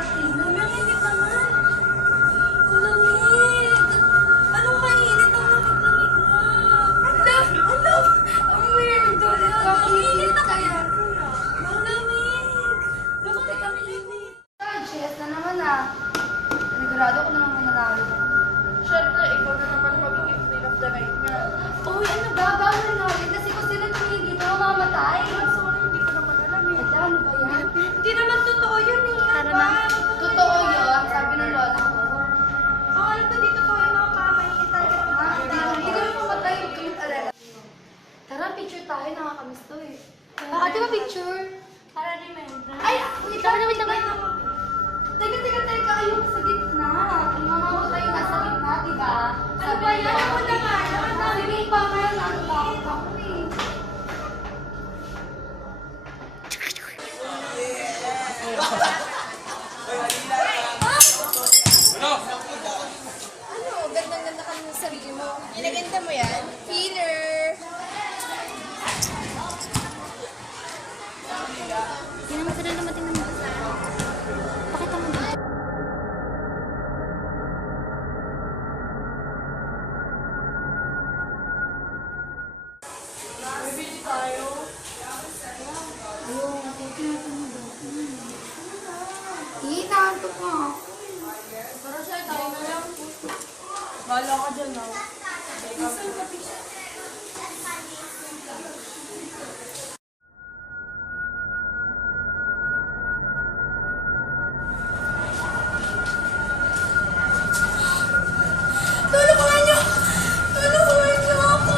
Mami, ang init naman. Ang lamig. Anong mainit? Ang lamig-lamig na. Ang weird. Ang init na kaya. Ang lamig. Bakit ang init? Cheers na naman ah. Sigurado ko na naman nanalo. Siyempre, ikaw na naman magiging queen of the night nga. Uy, ano ba? Bawal na rin. Kasi kung sila tumingin dito, mamamatay. Sorry, hindi ko naman alam eh. Ano ba yan? Hindi naman totoo yun eh. Ano ba? Totoo yun, sabi ng lola ko. Ang alam ko dito to yung mga pamahiin talaga. Hindi ko na mamatay, huwag kami alala. Tara, picture tayo, nakakamiss to eh. Di ba picture? Para remember. Ay, wait lang. Teka, ayun sa gitna. Yung mga ko tayo nasa gitna, diba? Ano ba yan? Ako naman. Sige, pa nga, natakot ako eh. Ano, gandang-ganda ka ng sarili mo. Ginaganda mo yan? Filler! Hindi naman sila lumating ng mga. Pakita mo dito. Inaantok ko. Para siya, tayo na lang. Bala ka dyan, no? Tulungan niyo! Tulungan niyo ako!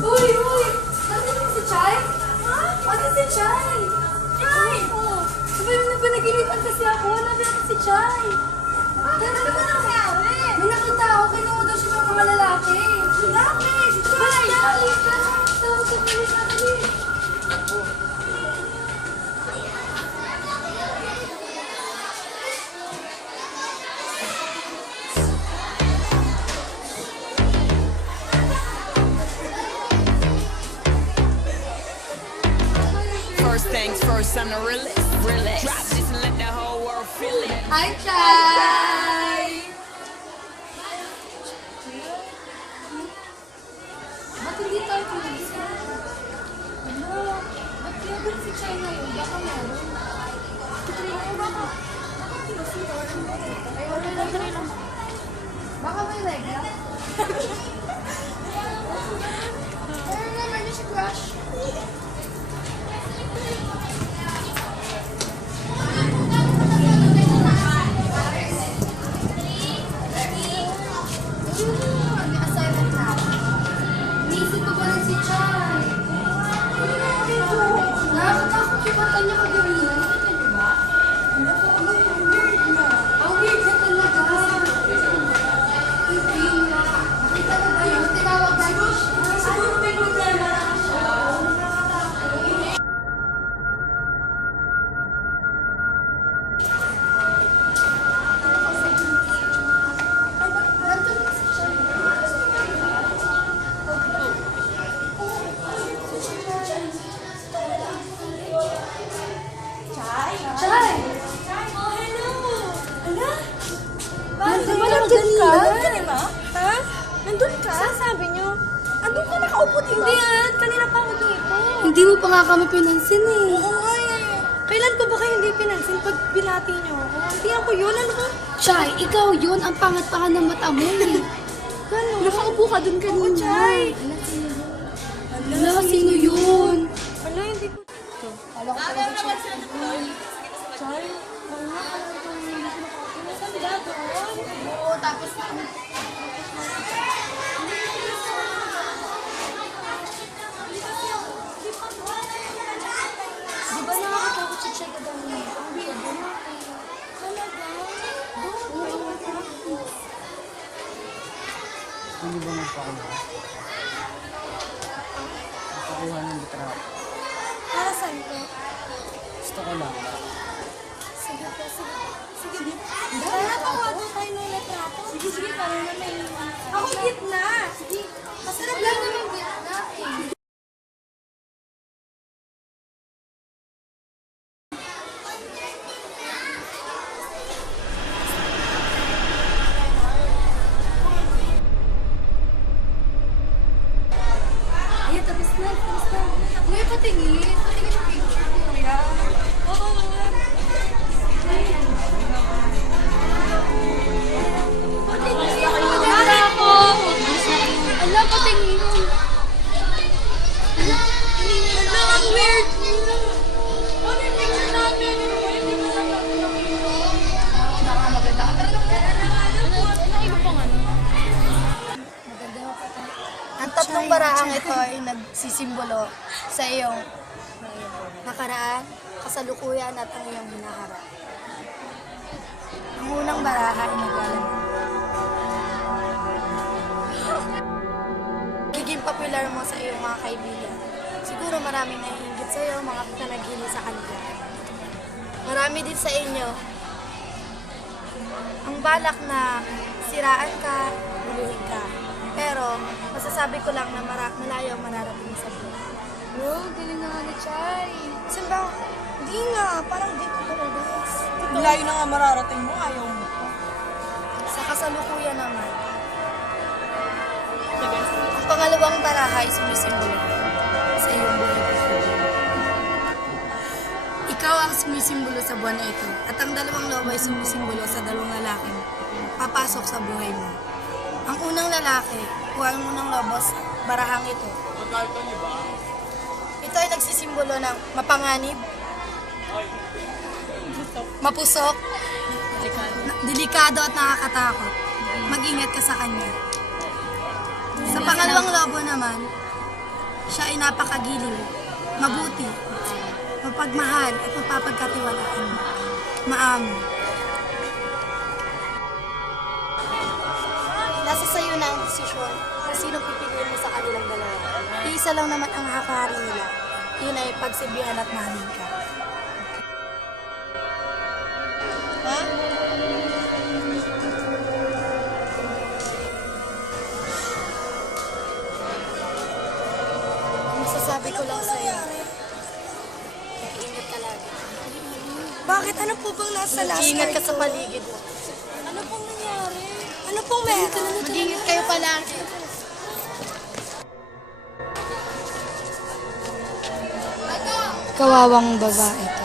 Uy! Nandito si Chay? Ha? Ano si Chay? Chay! Sabay mo nagpanaginipan kasi ako. Nandito si Chay. Ano ba nangyari? May nakita ako. Kinuha daw siya ng mga lalaki. Lalaki? Si Chay! Dali ka! Tawag sa pulis na dali. First things first, I'm the realest. Drop this and let the whole world feel it. Hi, Chay! Ba't hindi tayo pulis? Ano? Ba't kaya si Chay na yun? Baka meron. Baka may regla. Pero naman niya si Crush. Assignment na. Niisip ko ba rin si Chay? Nakakatakot yung mata niya kagawin. Nakita niyo ba? Ang weird na talaga. Hindi na. Nakita mo ba yun? Tinawag na ko siya. Siguro may problema lang siya. Nandun na si Chay. Chay! Oh, hello! Ala? Nandun Bakit? nandun ka? Nandun ka, di ba? Ha? Nandun ka? Saan sabi niyo? Andun ka nakaupo, di ba? Hindi yan. Kanina pa ako dito. Hindi mo pa nga kami pinansin eh. Oo nga eh. Kailan ko ba kayo hindi pinansin pag binati niyo ako? Hindi ako yun. Ano ba? Chay, ikaw yun. Ang pangat-pangat ng mata mo eh. Gano'n? Nakaupo ka dun kanina. Oo, Chay. Ala, sino yun? Wala, hindi ko. Ala ko talaga siya. Chay? Oo nga, alam ko hindi ko nakakita. Saan ba doon? Oo, tapos di ba nakakatakot si Chay kagabi? Ang weird mo na eh. Talaga? Hindi ba magpakuha? Magpakuha ng litrato. Para saan ko? Gusto ko lang. Sige po, sige. Sige. Tara, tawagan tayo ng retrato. Sige, para na may... Ako gitna. Sige. Masarap lang naman gitna eh. barahang ito ay nagsisimbolo sa iyong nakaraan, kasalukuyan at ang iyong hinaharap. Ang unang baraha ay naglalaman. Giging popular mo sa iyong mga kaibigan. Siguro maraming nahihinggit sa iyo, mga panaghili sa kanila. Marami din sa inyo ang balak na siraan ka, buluhin ka. Pero masasabi ko lang na malayo ang mararating sa buhay. Bro, galing naman ni Chay. Saan ba? Hindi nga, parang dito guys. Layo na nga mararating mo, ayaw mo. Sa kasalukuyan naman, ang pangalawang baraha ay sumisimbolo sa iyong buhay. Ikaw ang sumisimbolo sa buwan na ito at ang dalawang lobo ay sumisimbolo sa dalawang lalaking papasok sa buhay mo. Ang unang lalaki o ang unang lobo sa barahang ito. Ito ay nagsisimbolo ng mapanganib, mapusok, delikado at nakakatakot. Mag-ingat ka sa kanya. Sa pangalawang lobo naman, siya ay napakagiliw, mabuti, mapagmahal at mapapagkatiwalaan. Maamo. Nasa sayo na ang desisyon kung sino pipiliin mo sa kanilang dalawa. Iisa lang naman ang hakahari nila. Yun ay pagsilbihan at mahalin ka. Ha? Masasabi ko lang sa'yo. Ingat ka lagi. Bakit? Ano po bang nasa last Ingat ka sa paligid mo. Ano pong nangyari? Ano pong meron? Mag-ingat kayo palagi. Kawawang babae.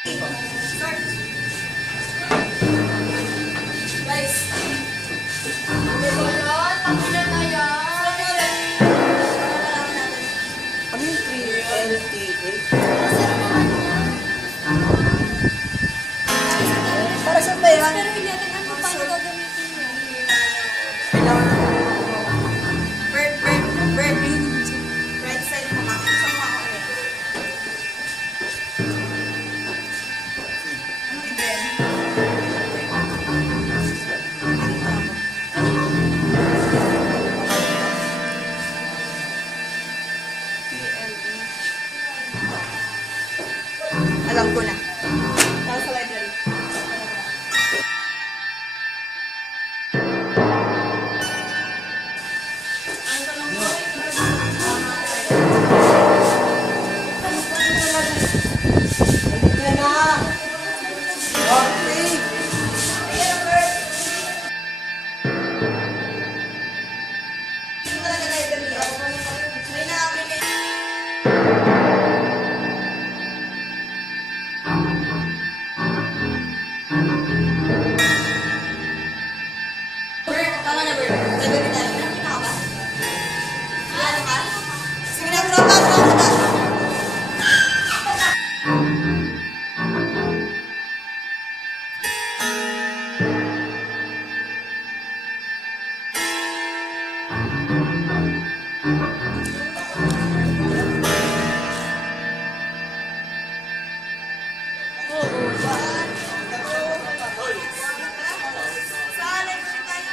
Start. Guys. Ano ba yan? Pangilan na yan. Start nyo ulit. Malalaman natin. Ano yung 3LTA? Para saan ba yan? Pero hindi natin ano paano gagamitin yun. Kailangan na Verb. Right side mo ka. Sa mga ako ulit. Anong event? Alam ko na. Tara sa library. Yan na! Okay! Ito talaga library. May naamin na Bert, tama na Bert. Library tayo. Nakita ka ba? Ano ka? Sige na, tropa ta. Sa library tayo.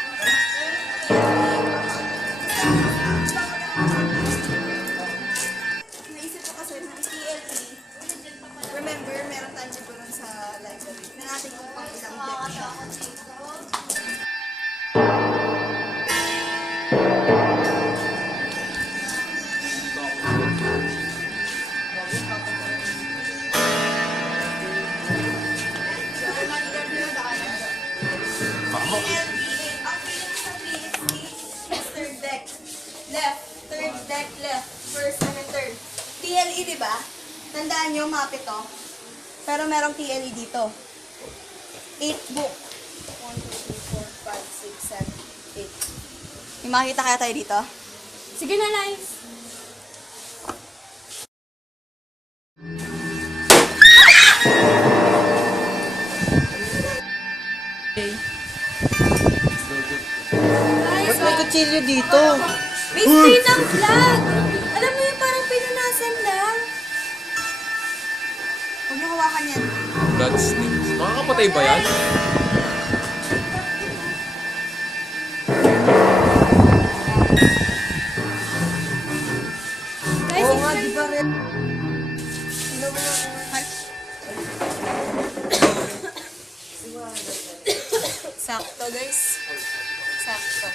Naisip ko kasi ng TLE. Remember, meron tayong liburan sa library. Na natin kung pang ilang deck siya. TLE, ang feeling sa TLE is third deck. Left. Third deck left. First and third. TLE, di ba? Tandaan nyo, mapit to. Pero merong TLE dito. 8 book. 1, 2, 3, 4, 5, 6, 7, 8. May makikita kaya tayo dito? Sige na, Lies. Ba't may kutsilyo dito? May spin ang flag! Alam mo yung parang pinunasan lang. Huwag niyo hawakan yan. Blood stains. Makakapatay ba yan? Guys, Oo nga, di ba red? Sakto, guys. Sakto.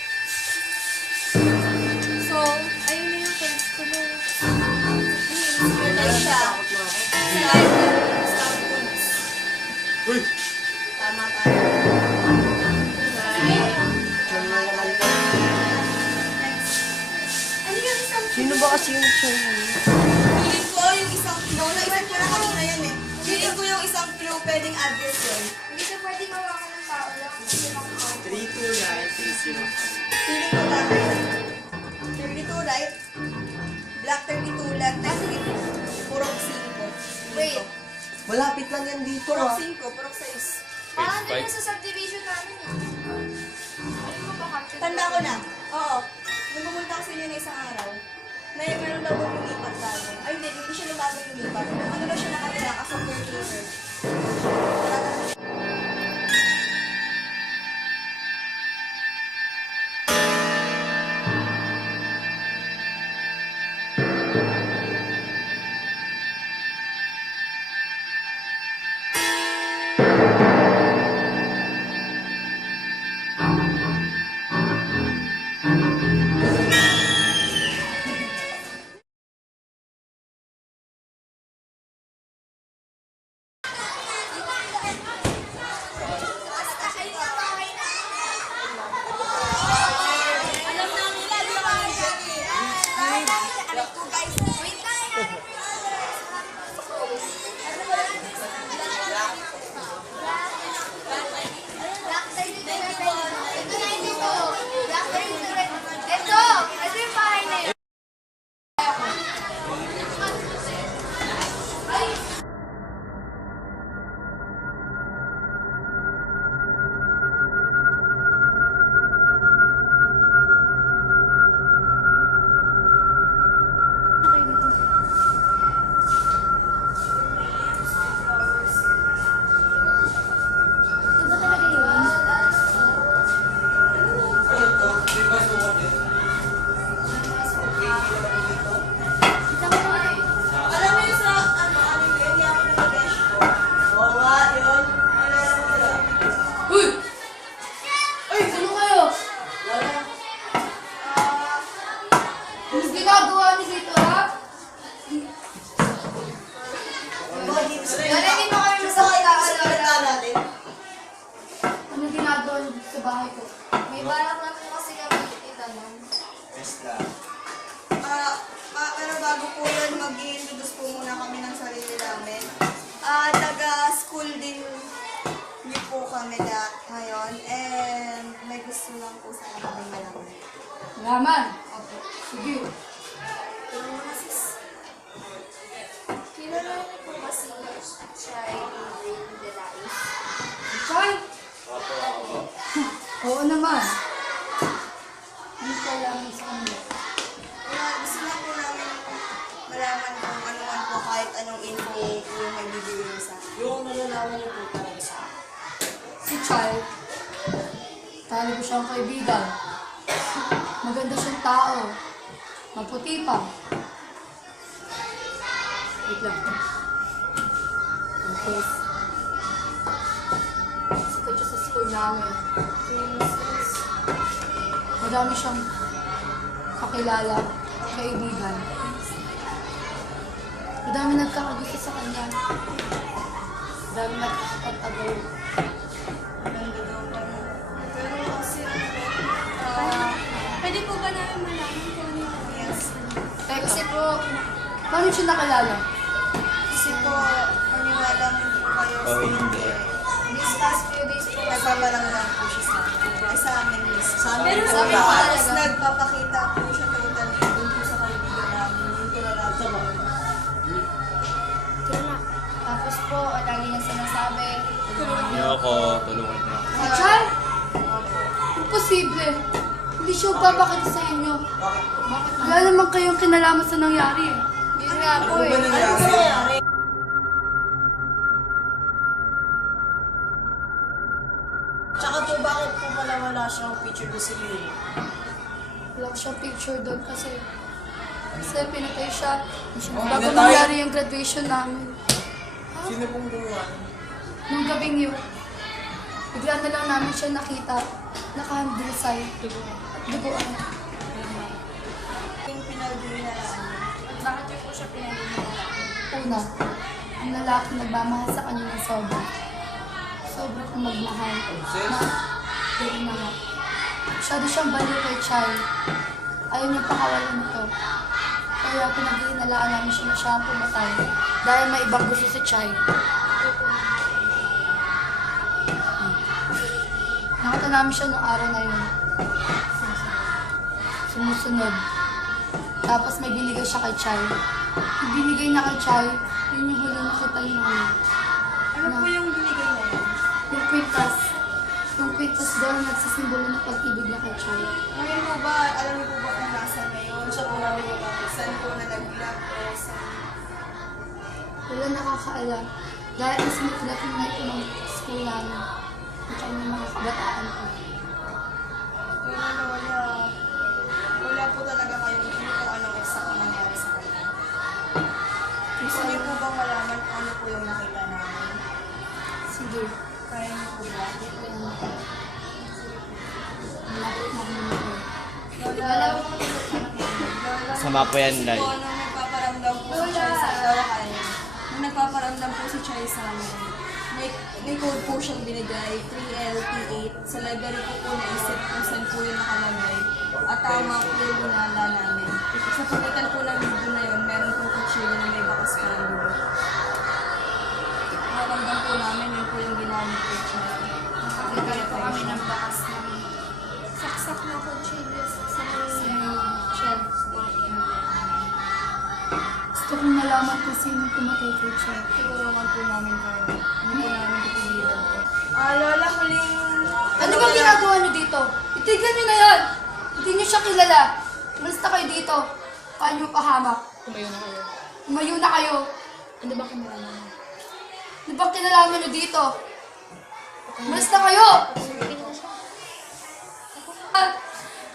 So, ayun na yung friends ko na. Ganun siya. Library, South Woods. Tama tayo. Tama tayo. Next. Ano yung isang Sino ba kasi yung Chinese? Feeling ko yung isang clue, naisip ko na kanina yan eh. Feeling ko yung isang clue pwedeng address yun. Hindi siya pwedeng hawakan ng tao lang. Kasi makakaw. 3293. Feeling ko tama yun. 32, right? Black 32, left 33. Purok 5. Wait. Malapit lang yan dito Purok ah. 5, purok 6. Parang Five. din sa subdivision namin eh. Ano mo ba captain? Tanda ko na. Oo. Nung pumunta ko sa inyo na isang araw, meron daw lumipat tayo. Ay, hindi siya lumabang lumipat. Ano daw siya nakatira kasi caretaker. kami lahat ngayon and may gusto lang po sa amin malaman. Malaman. Okay. Sige. Pero sis, kilala niyo po ba si Chai Avril de la Is? Chay? Oo naman. Ano ka lang sa kanila? Gusto lang po namin malaman kung ano man po kahit anong info yung may bibigay sa amin. Yung nalalaman niyo po talaga sa akin. Si Chay, tali ko siyang kaibigan. Maganda siyang tao. Maputi pa. Wait lang. Tapos, sikat siya sa school namin. Madami siyang kakilala, kaibigan. Madami nagkakagusto sa kanya. Madami nagkakatagal. Pero kasi Pwede po ba namin malaman kung ano yung yes. Kasi po, paano siya nakilala? Kasi po, maniwala mo po kayo sa hindi. These past few days po, nagpaparamdam po siya sa amin. Ay, sa amin mismo. Sa amin Pero po. sabi ko Tapos talaga. nagpapakita po siya totally dun po sa kaibigan namin. Yung kilala sa mga. Tapos po, lagi niya sinasabi, Ayoko, tulungan niyo. Si Chay? Imposible. Hindi siya papakita sa inyo. Bakit? Wala naman kayong kinalaman sa nangyari eh. yun nga po Ano ba eh. nangyari? Tsaka po, bakit po pala wala siyang picture doon si Lily? Wala ko siyang picture doon kasi pinatay siya. Oh, Bago pinatay? nangyari yung graduation namin. Sino pong gumawa? Nung gabing yun, bigla na lang namin siya nakita. Nakahandlisay. At duguan. Yung pinagdinalaan niya. At bakit niyo po siya pinag-iinala? Una, ang lalaki nagmamahal sa kanya ng sobra. Sobra kong magmahal. Pero na nga. Masyado siyang baliw kay Chay. Ayaw niya pakawalan nito. Kaya pinag-iinalaan namin siya na siya ang pumatay. Dahil may ibang gusto si Chay. Nakita namin siya nung araw na yun. Sumusunod. Tapos may binigay siya kay Chay. Yung binigay na kay Chay, yun yung huli nakita niyo namin. Ano po yung binigay na yun? Yung kwintas. Yung kwintas daw nagsisimbolo ng pag-ibig na kay Chay. Ngayon po ba, alam niyo po ba kung nasa ngayon? Siya po namin yung saan po nalaglag o saan? Wala nakakaalam. Dahil mas matilat yung night ng school namin. At kami mga kabataan ko. Wala po talaga kayong kung anong exact na nangyari sa kanya. Gusto niyo po bang malaman kung ano po yung nakita namin? Sige. Kaya niyo po ba? Malapit na kami ko. Wala po. Sama po yan, Day. Nung nagpaparamdam po si Chai sa akin, nung nagpaparamdam po si Chai sa amin, may code po siyang binigay, 3LT8. Sa library ko po naisip kung saan po yung nakalagay. At tama po yung ginala namin. Sa pagitan po ng video na yun, meron pong kutsilyo na may bakas pa ng dulo. Naramdam po namin yun po yung ginamit ko siya. Nakakita po kami ng bakas ng saksak na kutsilyo sa shelf. Gusto kong malaman kung sino pumatay kay Chay. Tutulungan po namin kayo. Hindi po namin pipigilan po. Lola, huling... Ano bang ginagawa niyo dito? Itignan niyo na yan! Hindi niyo siya kilala. Basta kayo dito. Paano niyo pahamak? Tumayo na kayo. Umayo na kayo. Ano ba kinalaman? Ano bang kinalaman niyo dito? Basta kayo!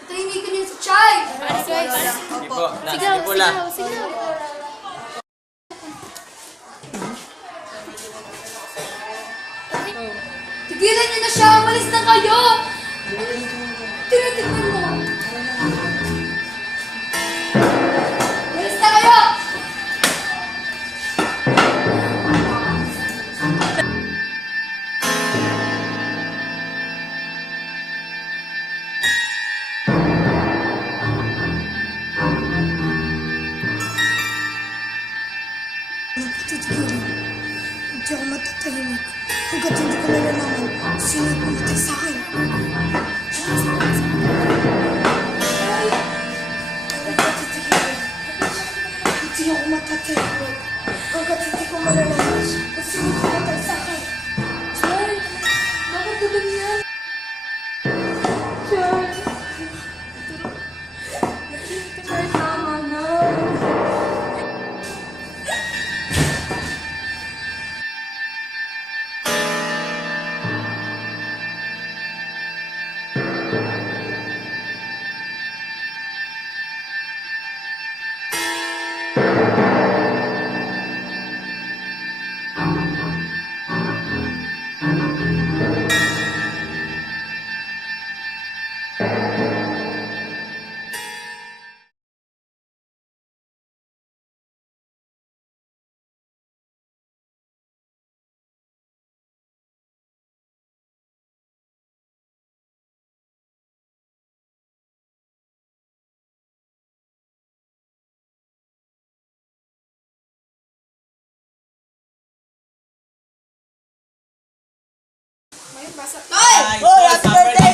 Tahimikin niyo si Chay! Sige po, Sigaw, sige po lang. sigaw, sigaw. Tigilan niyo na siya! Umalis na kayo! Tinitignan mo! Umalis na kayo! Hindi ako matatahimik hanggat hindi ko nalalaman sino yung pumatay sa akin. Hindi ako matatahimik hanggat hindi ko malalaman kung sino yung pumatay sa akin. Chay, bakit ka ganyan? Chay. Chay, tama na. Happy birthday,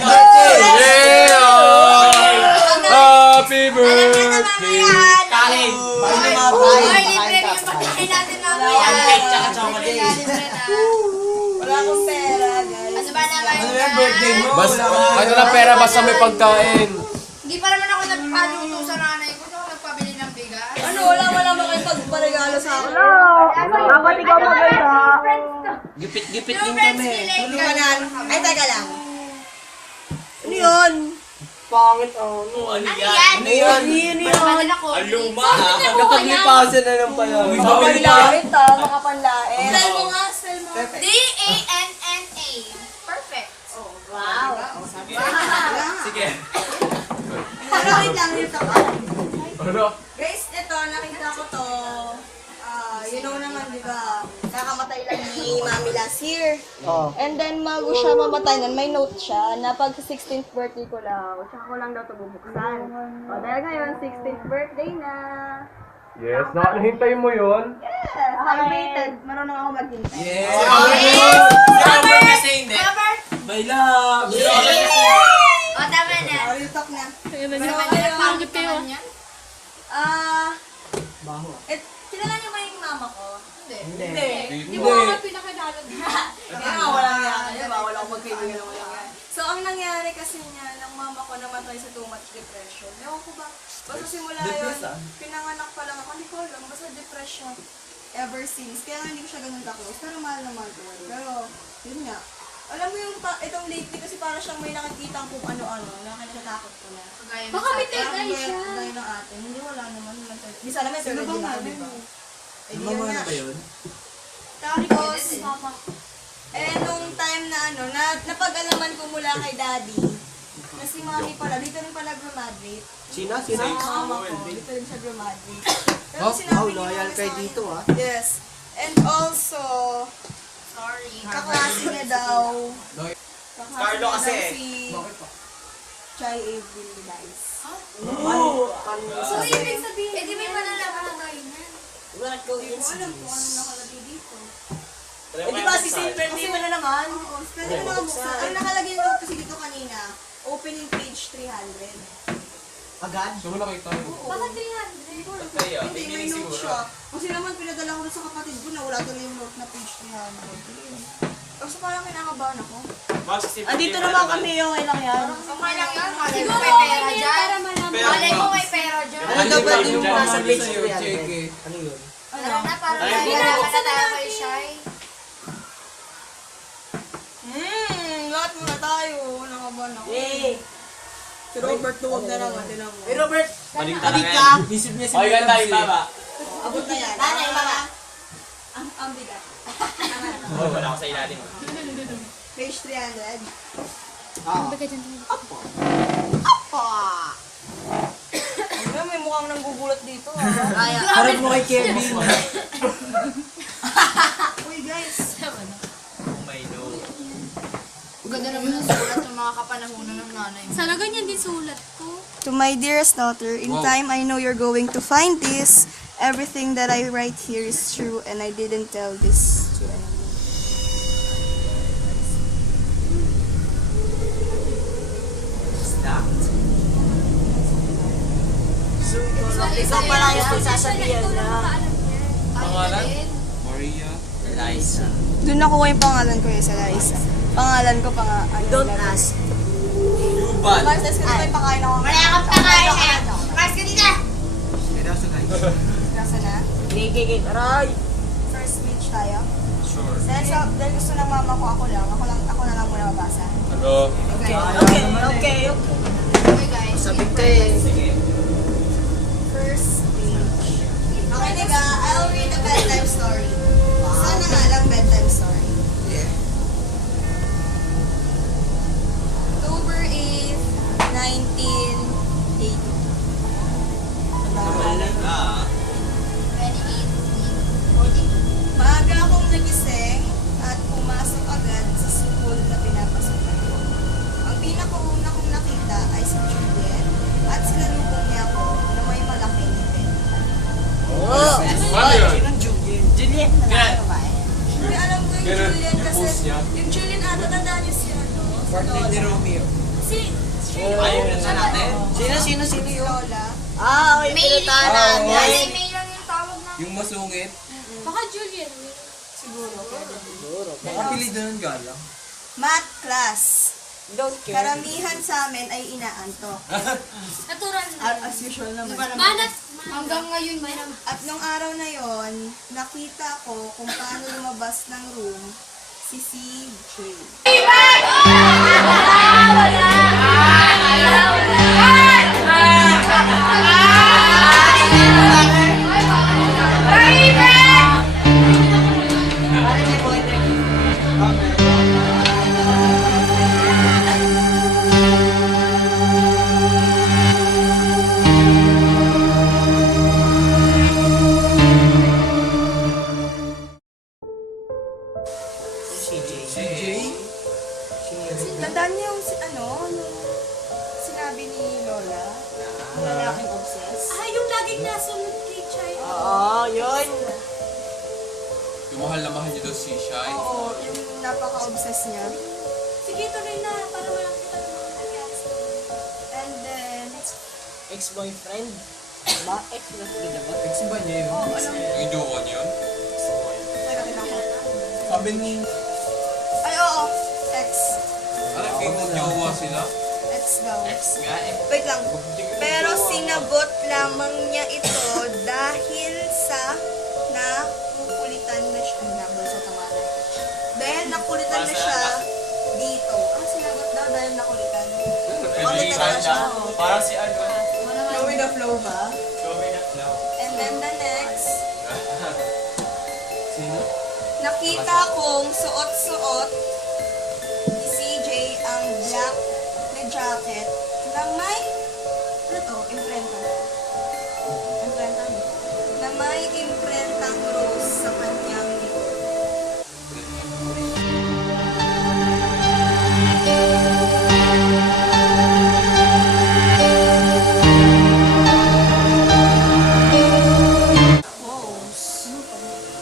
Happy birthday! Kain! Paano mga Ay, libre yung pagkain natin mamaya. Cake tsaka chocolate. Wala akong pera, guys. Ano ba naman Ano yung birthday mo? Basta, ano na pera, basta may pagkain. Hindi pa naman ako nagpaluto sa nanay ko. Ako nagpabili ng bigas. Ano, wala mo kayo pagparegalo sa akin. Dapat ikaw maganda. Gipit-gipit din kami. Tulungan. Ay, teka lang. Ano yun? Pangit oh. Ano yan? Ano yan? Madala ko. Luma ha. Nakapaglipasan na lang pala. Makapanlait makapanlait. Style mo nga, style mo. D-A-N-N-A. Perfect. Wow. Sige. Pero wait lang, dito ka. Ano? Guys, ito, nakita ko to. You know naman, di ba? Nakamatay lang ni Mami last year. Oh. And then, bago siya mamatay nun, may note siya na pag 16th birthday ko lang, tsaka ko lang daw ito bubuksan. O, dahil ngayon, 16th birthday na. Yes, nahintay mo yun? Yes, I'm rated. Marunong ako maghintay. Yes! Robert kasi hindi. By love! O, tama na. Real talk na. Pangit kayo. Kilala niyo ba yung mama ko? Hindi. Hindi mo ako pinakilala. Kaya nga, walang yan. Diba? Wala akong magkaibigan na walang yan. So, ang nangyari kasi niya, ng mama ko namatay sa too much depression. Ewan ko ba? Basta simula yun, pinanganak pa lang ako. Hindi ko alam, basta depression. Ever since. Kaya nga hindi ko siya ganun ka-close. Pero mahal na mahal ko. Pero, yun nga. Alam mo yung itong lately kasi para siyang may nakikita kung ano-ano. Nakakinatakot ko na. Baka may tegay siya. Gaya ng atin. Hindi, wala naman. Di sana may third din ako, diba? Eh, di yun nga. Tapos, nung time na napag-alaman ko mula kay daddy, na si mami pala, dito rin pala graduate. Sino? Mama ko, dito rin siya graduate. Pero Oh, sinabi ni loyal mami kay sa akin- dito ah. Yes. And also, kaklase niya daw. Carlo kasi. Si Chai Avril, guys. So, ibig sabihin, di may malalaman na tayo na. Wala ko alam kung ano nakalagay dito. Eh, di ba si St. Birthday mo na naman? Oo, pwede mo mga buksan. Ang nakalagay lang kasi dito kanina, opening page 300. Agad? So, wala kayo tayo. Bakit 300? Hindi, may note siya. Kasi naman pinadala ko na sa kapatid ko na wala doon yung note na page 300. Kasi parang kinakabahan ako. Andito naman kami yung ilang yan. Okay lang yan. Siguro may pera dyan. Malay mo may pera dyan. Ano daw ba yung nasa page Check 300? eh. Ano yun? Ano na, para nalaman na tayo kay Shai. Lahat muna tayo. Nakabahan ako. Si Robert huwag na naman. Tinan mo. Hey Robert! Balik Balik ka! Isip niya si Madam C. Abot na yan. Nanay, baba. Ang bigat. Wala ako sa ilalim. Page 300. Ah. Ano, may mukhang nanggugulat dito. Harap mo kay Kevin. Uy, guys. May no. Ganda naman ang sulat ng mga kapanahunan ng nanay. Sana ganyan din sulat ko. To my dearest daughter, in time I know you're going to find this. Everything that I write here is true and I didn't tell this to anyone. Ikaw pala yung pagsasabihan na. Pangalan? Maria. Liza. Doon nakuha yung pangalan ko sa Liza. Pangalan ko pa nga. Don't ask. Yuban. Mars, ka na yung pakain ako. Wala kang pakain na. Mars, ka dito. Nasa na? Gigigig. Aray! First speech tayo. Sure. Dahil gusto ng mama ko, ako na lang muna mabasa. Ano? Okay. Okay guys, Sabi ko eh. First speech. Okay, nigga, I'll read a bedtime story. Sana nga lang bedtime story. October 8, 1980. Maaga akong nagising at pumasok agad sa school na pinapasukan ko. Ang pinakauna kong nakita ay si Juliet at sinalubong niya ako na may malaking ngipin. Ano yun? Sinong Juliet? Juliet na ano ba eh? Hindi alam ko yung Ganun, Juliet yung kasi post niya. yung Juliet ata tandaan niyo si ano? Partner ni Romeo. Si Ayaw na natin. Sino yun? Lola. Ah, okay. Pinuntahan natin. May lang yung tawag na. Yung masungit. Baka Julian. Siguro. Baka pilido ng galang. Math class. Don't care. Karamihan sa amin ay inaantok. Natural na. As usual naman. Manat. hanggang ngayon may At nung araw na yon, nakita ko kung paano lumabas ng room si CJ. Tandaan niyo yung nung sinabi ni Lola, yung lalaking obsessed. Ah, yung laging nasunod kay Chay. Oo, yun. Yung mahal na mahal niyo daw si Shai. Oo, yung napaka-obsessed niya. Sige, tuloy na. Para walang kita ng mga nangyari sa And then, Ex-boyfriend. Ba? Ex na sila ba? Ex ba niya yun? Yung jowa niyo yun. nakakita ko. Sabi ni... Ay, oo, ex. Parang kayo jowa sila. Ex daw. Ex nga eh. Wait lang. Pero sinagot lamang niya ito dahil sa nakukulitan na siya. Nabulso tama na. Dahil nakulitan na siya dito. Ah, sinagot daw dahil nakulitan. Nakulitan na siya. Parang si ano? Flow with the flow ba? Show me the flow. And then the next, Sino? nakita kong suot-suot ni CJ ang black na jacket na may, ano to, imprenta. Imprenta mo. Na may imprentang rose sa kanyang likod.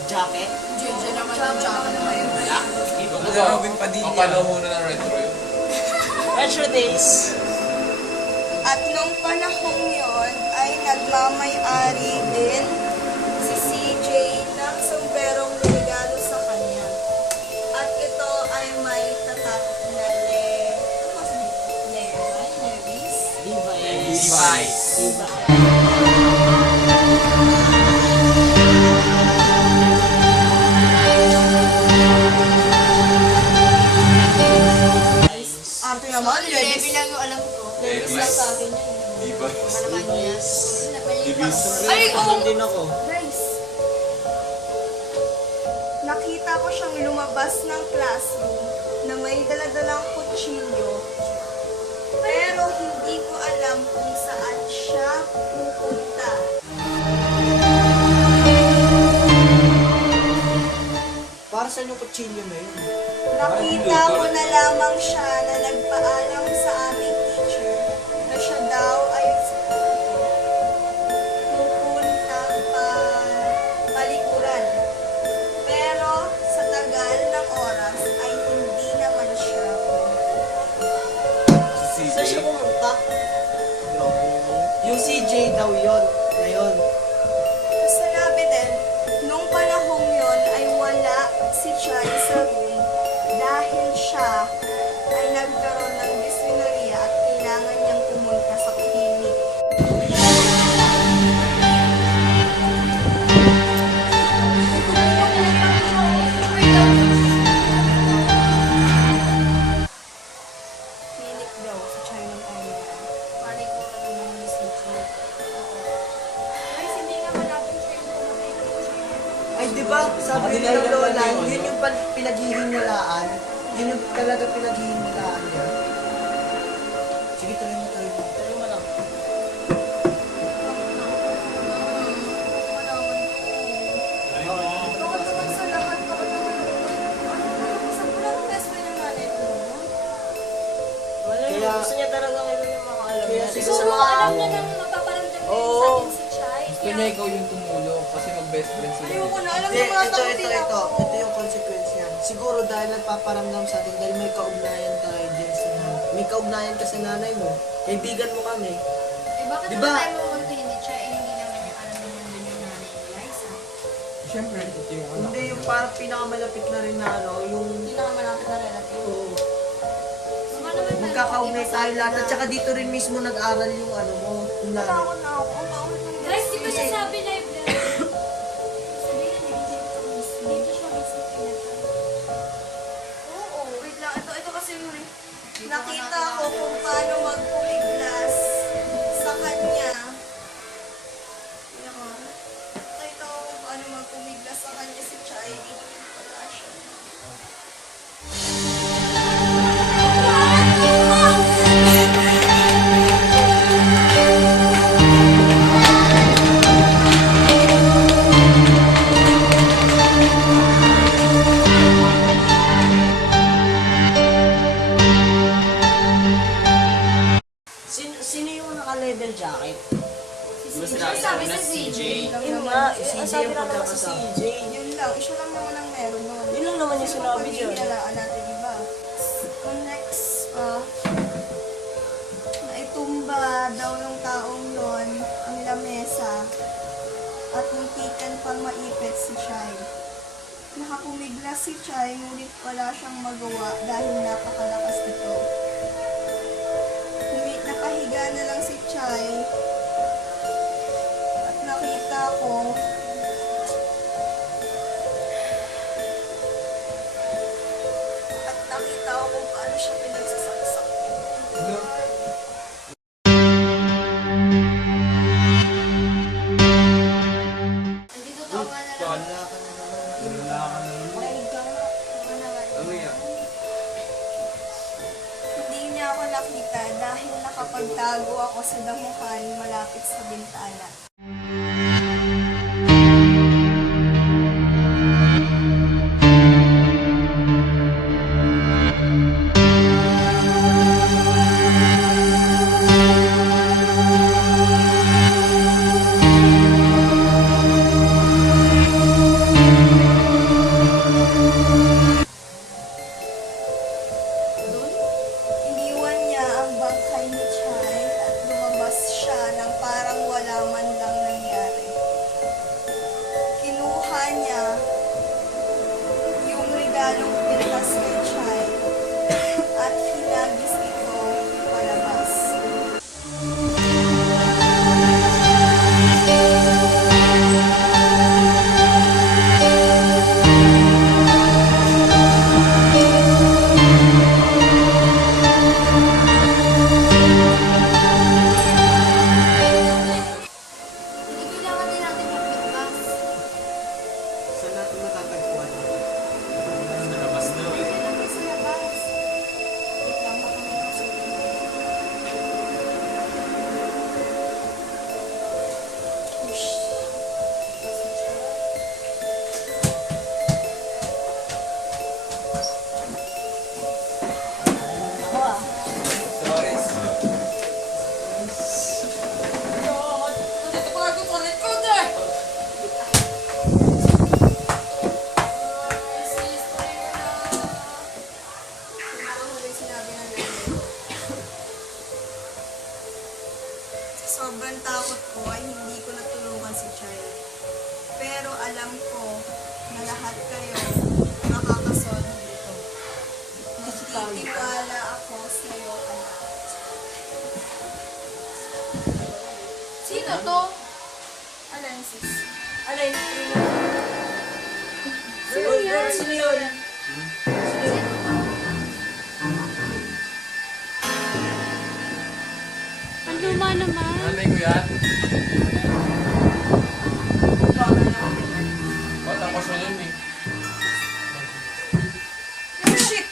Jacket. JJ naman yung jacket na yun. Kapanahon na ng retro yun. Retro days. At nung panahong yon ay nagmamay-ari din si CJ ng sombrerong regalo sa kanya. At ito ay may tatak na Levi's. Levi's. Arte naman, Levi's. Level lang yung alam ko. Levi's lang sa akin yun. Levi's. Levi's. Ay, oo! din ako. Guys, nakita ko siyang lumabas ng classroom na may daladalang kutsilyo. Pero hindi ko alam kung saan siya pupunta. Para sa yung kutsilyo na yun. Nakita ko na lamang siya na nagpaalam sa aming teacher na siya daw ay pupuntang palikuran. Pero sa tagal ng oras ay hindi naman siya. Saan siya pumunta? Yung CJ daw yun. Ngayon. Tapos sinabi din, nung panahong yon ay wala si Chai sa room dahil siya ay nagkaroon ng dysmenorrhea at kailangan niyang pumunta sa klinik. Klinik daw si Chai ng time. Mali ko na naman yung CJ. Guys, hindi nga malapit siya yung pumatay na siya. Ay, di ba? Sabi nila ng lola, yun yung pinaghihinalaan. Yun yung talaga pinaghihinalaan niya. Sige, tuloy mo, tuloy mo. Tuloy mo lang. Bakit naman sa lahat? Bakit naman sa wala ng best friend yung nanay ko? Kaya, Gusto niya talaga ngayon yung mga alam Kaya niya. siguro So, sa mga... alam niya nang mapaparamdam niya Oo. sa atin si Chai. Gusto niya ikaw yung tumulong kasi mag-best friend sila. Ayoko na, alam Hindi, niyo mga ito. takutin ako. Ito yung consequence niya. Siguro dahil nagpaparamdam sa atin, dahil may kaugnayan tayo din sa nanay. May kaugnayan ka sa nanay mo. Kaibigan mo kami. Eh, bakit Diba? naman tayo mamuntihin ni Chai? Eh, hindi naman niya alam naman din yung nanay ni Liza. Siyempre, ito yung anak. Hindi, yung parang pinakamalapit na rin na ano, yung... Hindi na naman natin na relative. Oo. Baka naman Magkakaugnay tayo lahat. At saka dito rin mismo nag-aral yung ano mo, yung nanay. Natakot na ako. Ang bawal ng Guys, di ba siya sabi live na? Sabihin na dito siya mismo pinatay. Oo, wait lang. Ito kasi yung nakita ko kung paano magpumiglas sa kanya. Nakita ko kung paano magpumiglas sa kanya si Chai. Wala siya. Sino yung naka-leather jacket? Sabi sa CJ. Yun nga, Si CJ sabi yung lang naman sa pagkakasama. CJ. Yun lang. Isa lang naman ang meron nun. Yun lang naman yung sinabi dyan. Pag-iinalaan natin, diba? Ang next, naitumba daw ng taong yon ang lamesa at muntikan pang maipit si Chai. Nakapumiglas si Chai, ngunit wala siyang magawa dahil napakalakas nito. Napahiga na lang si Chai at nakita ko kung paano siya pinagsasaksak. Nandito to ka na lang. Makinig ka nga. Ano yan? Hindi niya ako nakita dahil nakapagtago ako sa damuhan malapit sa bintana. Iniwan niya ang bangkay ni Chai at lumabas siya nang parang wala man lang nangyari. Kinuha niya yung regalong pintas kay Chai at hinagis ito palabas. Hindi kailangan din natin magpigmas. Saan natin matatagpuan? Sa labas yan? Bata ko siya yun eh. Shit!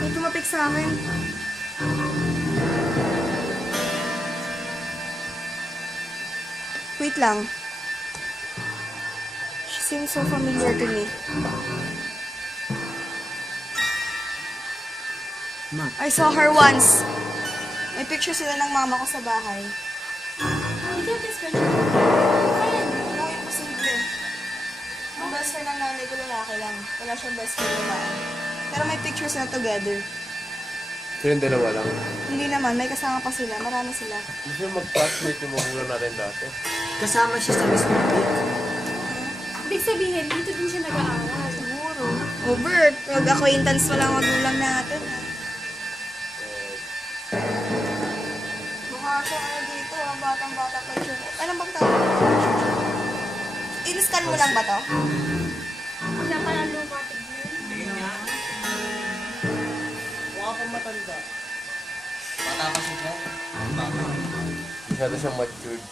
May tumapik sa akin. Wait lang. She seems so familiar to me. I saw her once. May picture sila ng mama ko sa bahay. Hindi ka best friend. No, imposible. Ang best friend ng nanay ko lalaki lang. Wala siyang best friend babae. Pero may pictures na together. So yung dalawa lang. Hindi naman, may kasama pa sila. Marami sila. Gusto yung mag-classmate yung magulang natin dati. Kasama siya sa mismong week. Ibig sabihin, dito din siya nag-aaral. Siguro. O Bert, mag-acquaintance pa lang magulang natin. Mukha siya ano dito, ang batang-bata pa siya. Anong bang tawag? In-scan mo lang ba to? Siya pala lumating. Mukha pang matanda. Bata pa siya dyan. Bata. Masyado siyang matured.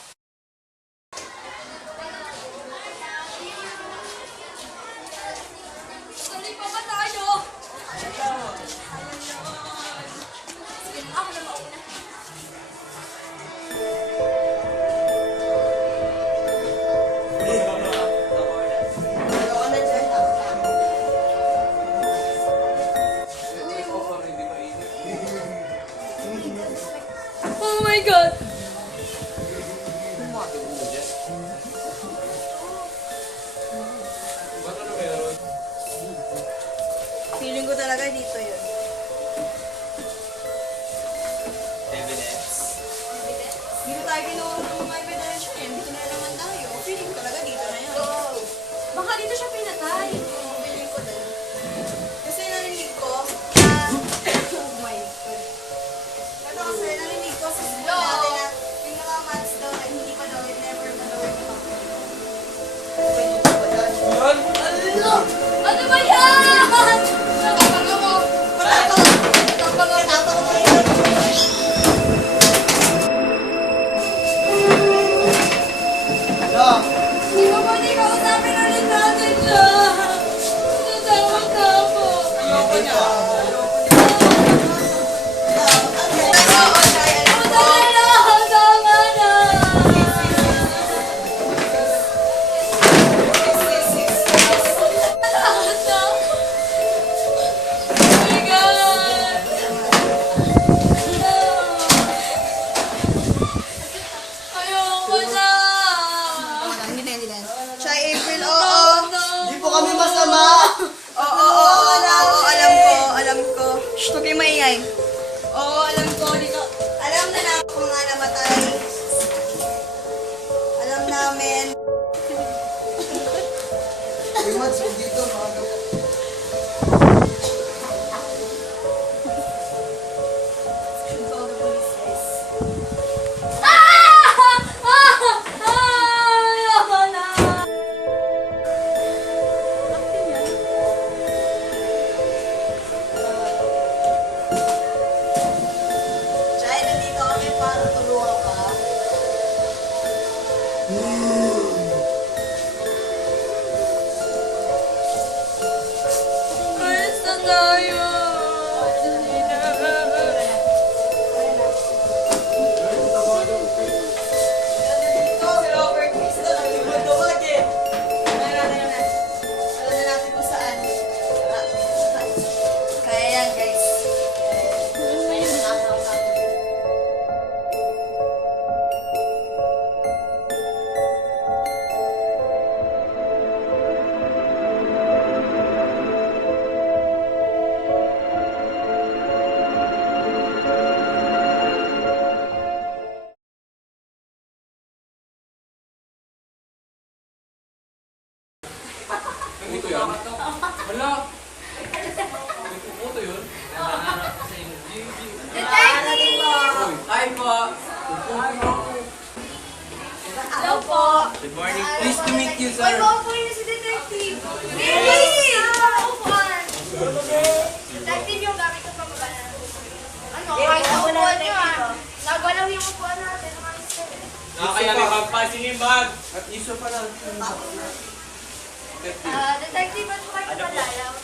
Tuloy pa ba tayo? Sige, ako na mauna. Oh my God! Feeling ko talaga dito yun. Dito tayo kinuha ng mga ebidensya yan. Dito na naman tayo. Feeling ko talaga dito na yun. Baka dito siya pinatay. Feeling ko din. Kasi narinig ko na... Oh my God. Ito kasi narinig ko sa school natin na yung mga maths daw na hindi pa daw, never pa daw yung mga Ano ba yan? Nakapanga mo. Nakapanga mo. Hala, Di ba pwede kausapin ulit natin siya? Natawag na ako. ayoko niya. Tama na! Tama na! Takot na. Oh my God! Ayoko na! Hindi na. Chai April, oo. Di po kami masama. Oo, alam ko. Shh, huwag kayong maingay. Oo, alam ko. Dito, alam na namin kung nga namatay. Alam namin. May months ko dito, mga Should call the police, guys. Ayoko na! Chai, nandito kami para tulungan ka. Alis na tayo! Nandito si Robert Cristo. Naglumadawag eh. Alam na natin kung saan. Kaya yan, guys. Ito yan? Wala. Ito yun? Hi po. Hello po. Good morning. Pleased to meet you, Ay, sir. maupo yun si Detective. Really? Upuan. Detective yung gamit ko pang Sayang yung upuan natin. Umayos ka eh. Kaya may pampasin yung bag. At isa pa lang. Detective, ba't mo kayo napalayaw?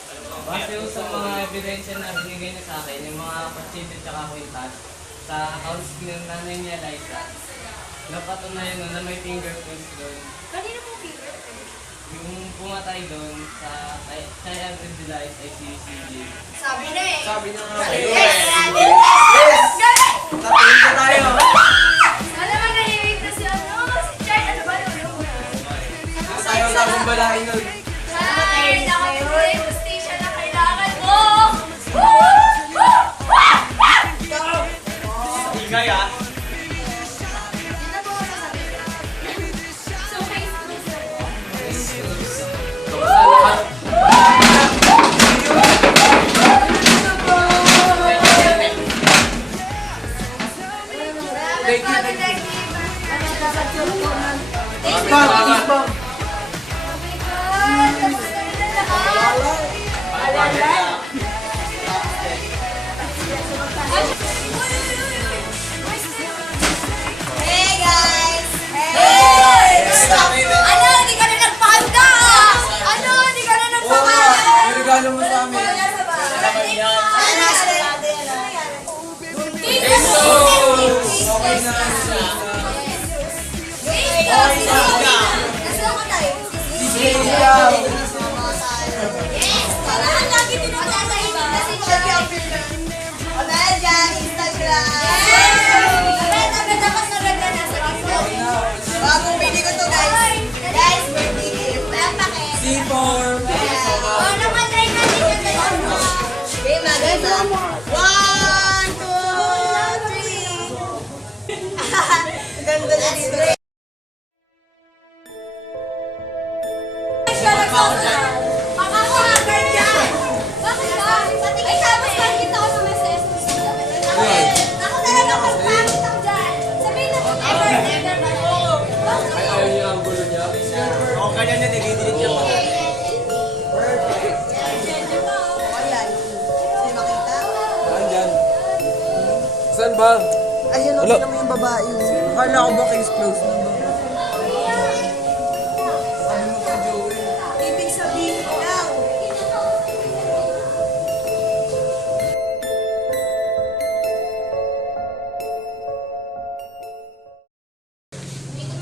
Base ko sa mga ebidensya na binigay niya sa akin, yung mga pasyente at kwintas, sa house ng nanay niya, Liza, napatunayan nun na may fingerprints doon. Kanina mo finger? Yung pumatay doon sa kay Andrew Delight ay si CJ. Sabi na eh. Sabi na nga. Yes! Tatiin na tayo. Alam mo, nahihig na si ano? Si Chai, ano ba? Tayo na kung balain nun. Chai, nakapuloy yung station na kailangan mo! Ingay ah. So, Facebook. Hey guys! Hey! Ano? Hindi ka na nagpahanda! Ano? Hindi ka na nagpahanda! May regalo mo sa amin. Okay na. Bagong bili ko to guys. Guys, birthday gift. Packet. C4. Oh, naman-try natin yung dalawa. Okay, maganda. 1, 2, 3. Ganda na dito. Makaka-hacker dyan. Bakit ba? Ay, tapos bakit ako sa message? Ako talaga pag-pangit ako dyan. Sabihin na kung ever ba? Ay, ayaw niya ang gulo niya. O, kanya na nilidilit niya pa. Andyan. Saan ba? Ayun, okay naman yung babae. Akala ko ba case closed na ba? Ano mo ka, Joey? Ibig sabihin daw.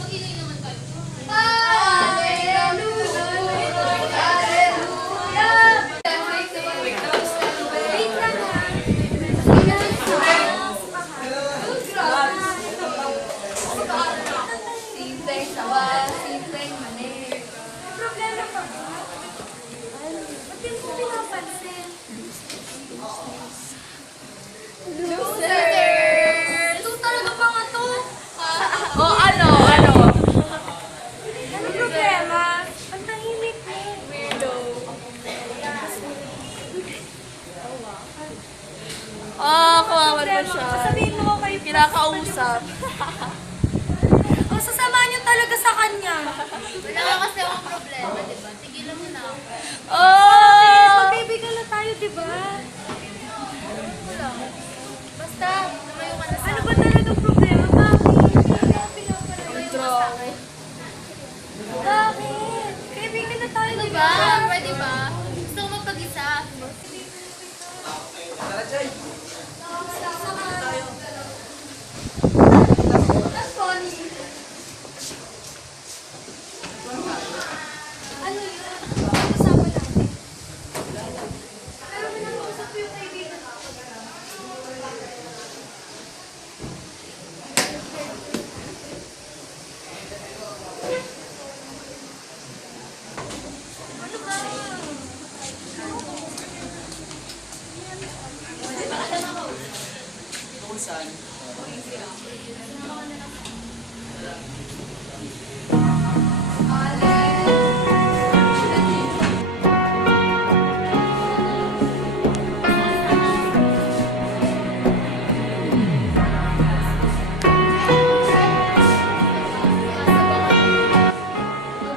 Mag-ingay naman kayo. Simpleng sawa, simpleng manig. May problema pa ba? Ba't di mo pinapansin? Loser! Ito talaga pa nga to. Ano problema? Ang tahimik mo. Weirdo. Kawawa naman siya. Sasabihin mo ko kayo. Kinakausap. Ang sasama niyo talaga sa kanya. Wala ka kasi akong problema, di ba? Tigilan mo na ako. Magkaibigan na tayo, di ba? Wala. Basta, lumayo ka na sa Ano ba talagang problema? Bakit? Lumayo ka sa akin. Bakit? Kaibigan na tayo, Ano di ba? ba? Pwede ba? Gusto ko magpag-isa. Tara, Chay. That's funny. Ano yun? Pag-usapan natin. Pero pinag-uusap ko yung kaibigan ko. Ano ba? Kung saan?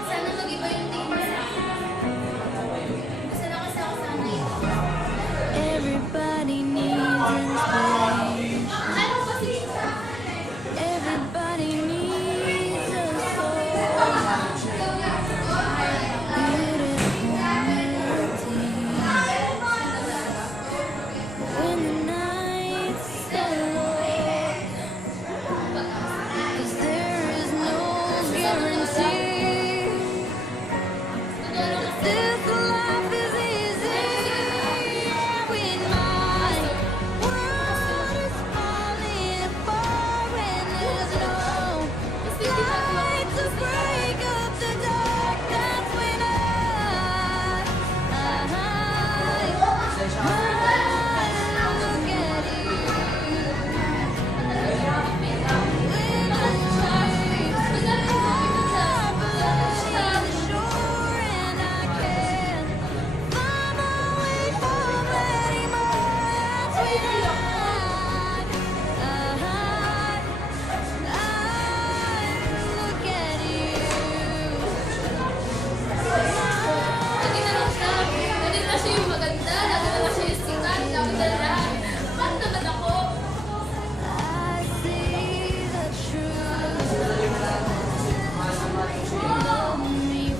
Sana mag-iba yung tingin mo sa akin. Gusto na kasi ako sana yun. Everybody needs inspiration. Ano ba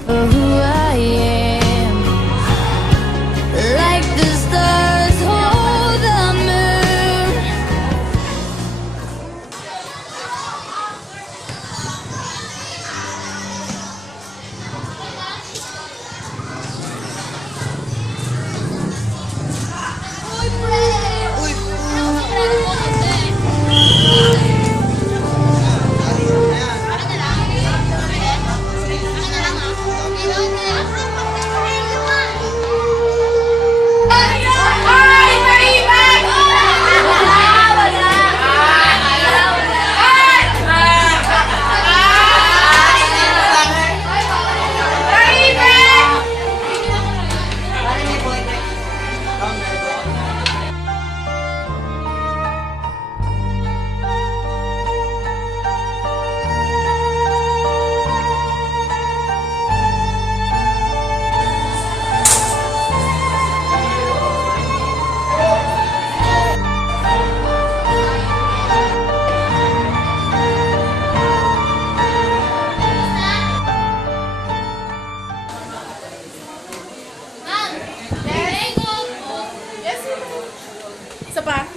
for who I am. Like the stars hold the moon. Uy, pre! Uy, Pre, mo kasi. Ano na lang? Ano na lang, Isa pa?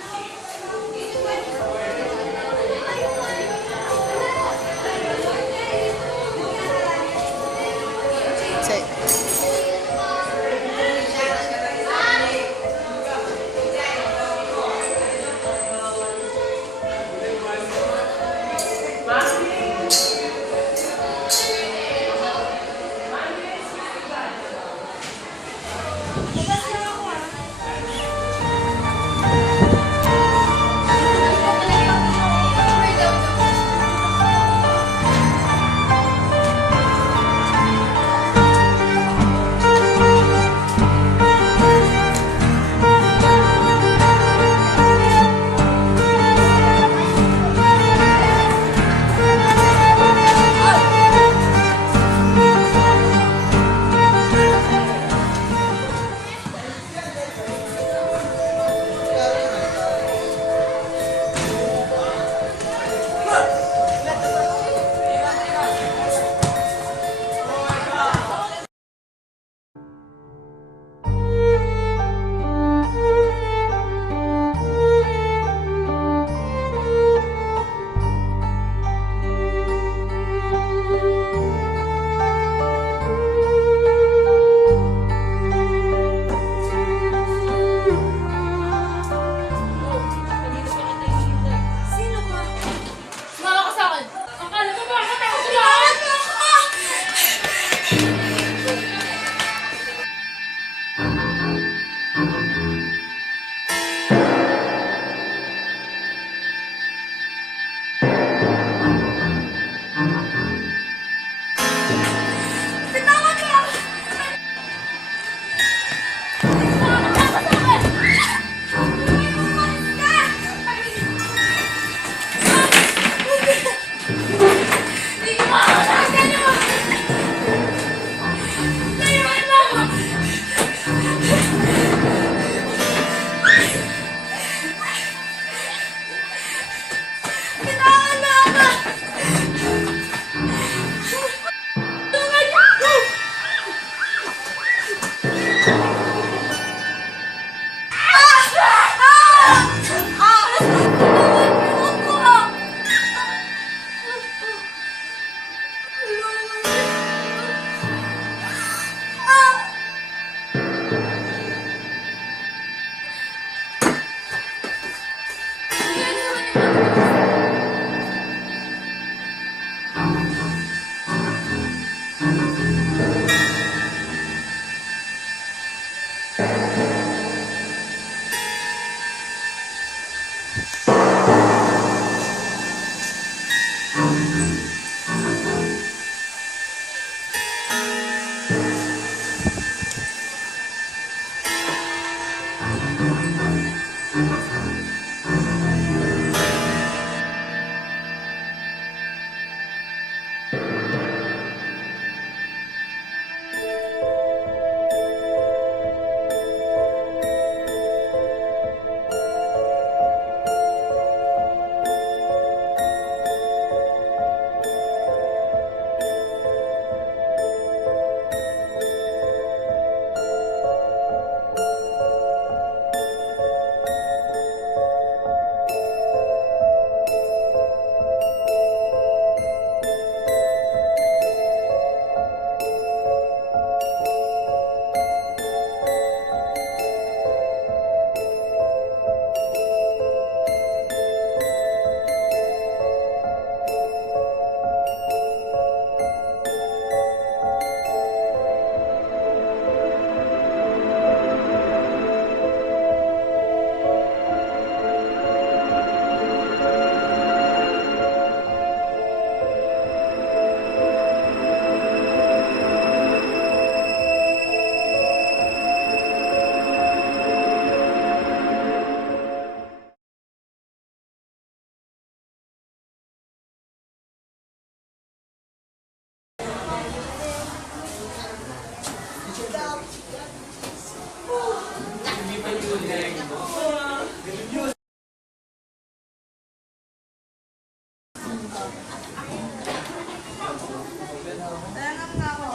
Tanong na ako.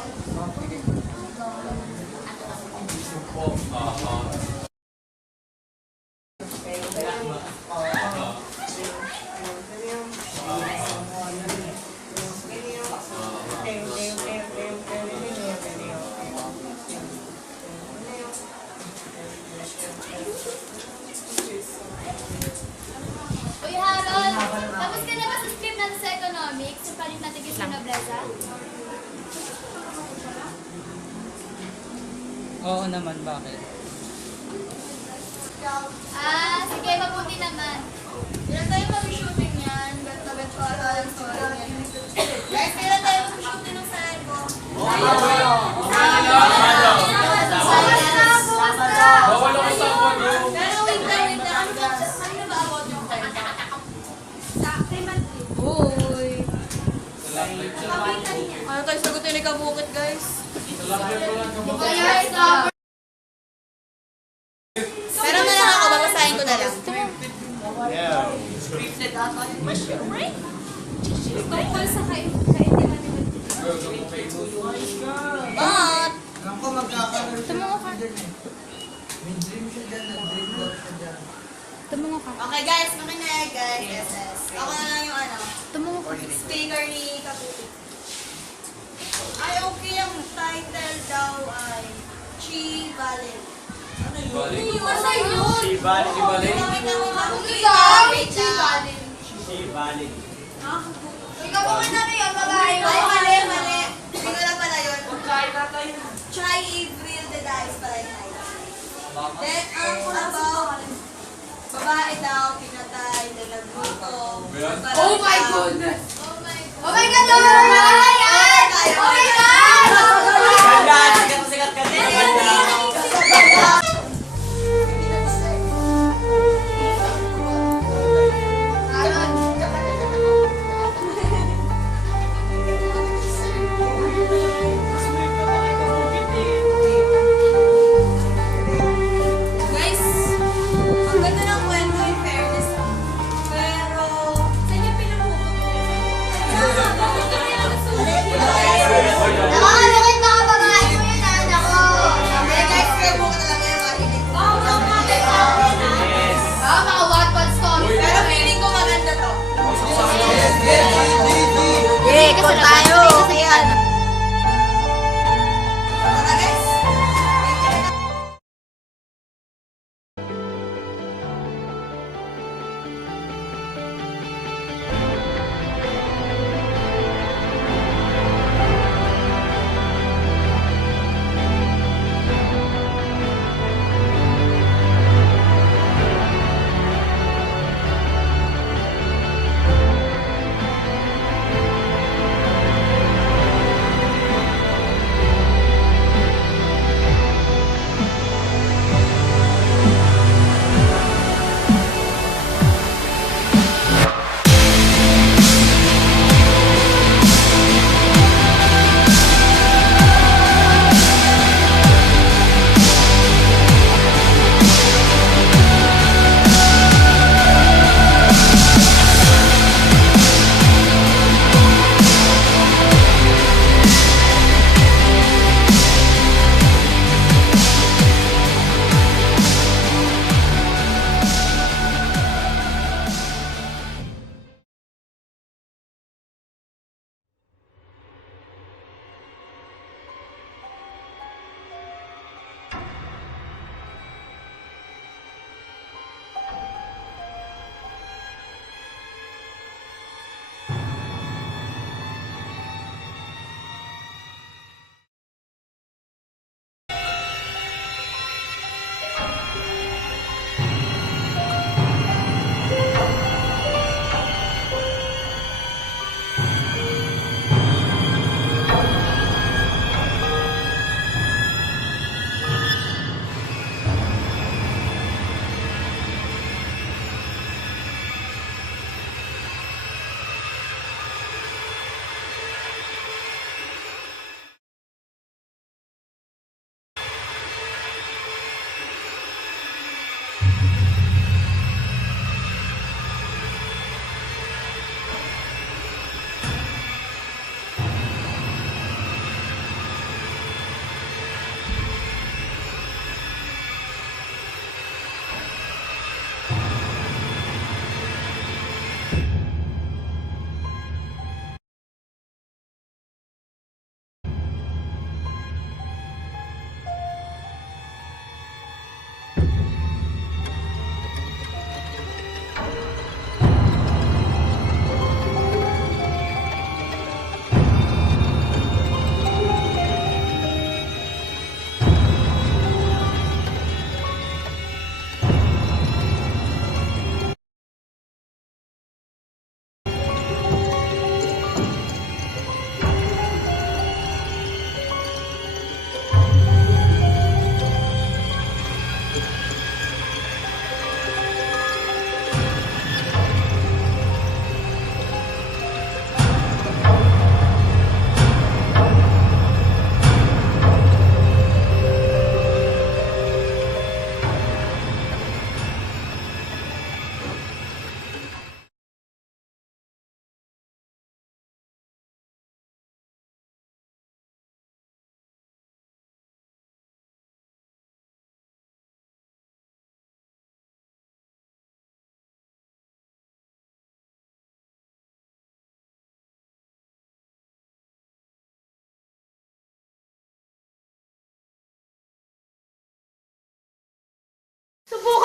Uy, Harold! Tapos ka na ba sa script natin sa economics? Yung palit natin kay Nobleza? Oo naman, bakit? Sige, mabuti naman. Ilan tayo mag-shooting yan? Bet ko alam ko. Guys, ilan tayo mag-shooting ng saan ko? Bawal ako sa ako. Pero wait lang. Ano ba about yung kwenta? Uy. Ano tayo sagutin ni Kabukit, guys? Pero na lang ako, babasahin ko na lang. Tungkol sa kaintiman ni But, Ako magkakaroon siya. Tumungo ka. May dream siya dyan, nag-dream daw siya dyan. Tumungo ka. okay guys, makinig guys. Yes. Ako na lang yung Tumungo ka. speaker ni Kabukit. Ay, okay, ang title daw ay Chi Balen. Ano yun? Balik. Ano yun? Si Balik. Si Balik. Ikaw ba nga na yun, babae? Ay, mali. Hindi ko lang pala yun. Chai Avril de Dice pala yun. Then, ang about, babae daw, pinatay, then nagluto. Oh my goodness! Oh my God! Oh my God! Oh my God! Sikat ka Guys, ang ganda ng kwento in fairness. Pero, saan yung pinupupunta?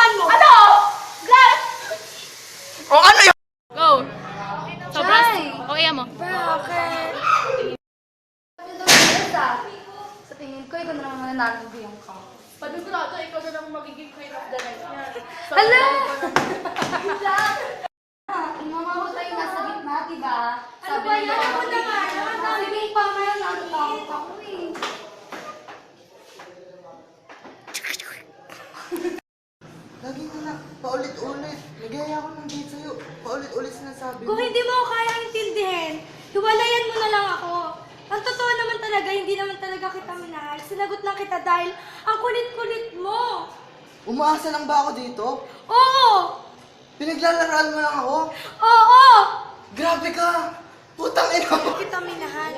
tandaan mo. Ano? Glass! O ano yun? Go! Sobrang... Chay! Okay mo. Bakit? Sa tingin ko, ikaw na naman nanalo yung ka. Panigurado, ikaw na naman magiging queen of the night. Hala! Mamawa tayo nasa gitna, diba? Ano ba yan? Ako na nga. Sige, pamaya natatakot ako eh. Lagi na lang, paulit-ulit. Nagaya ako ng date sa'yo. Paulit-ulit sinasabi mo. Kung hindi mo ako kaya intindihin, hiwalayan mo na lang ako. Ang totoo naman talaga, hindi naman talaga kita minahal. Sinagot lang kita dahil ang kulit-kulit mo. Umaasa lang ba ako dito? Oo! Pinaglalaroan mo lang ako? Oo! Grabe ka! Putang ina mo! Kita minahal.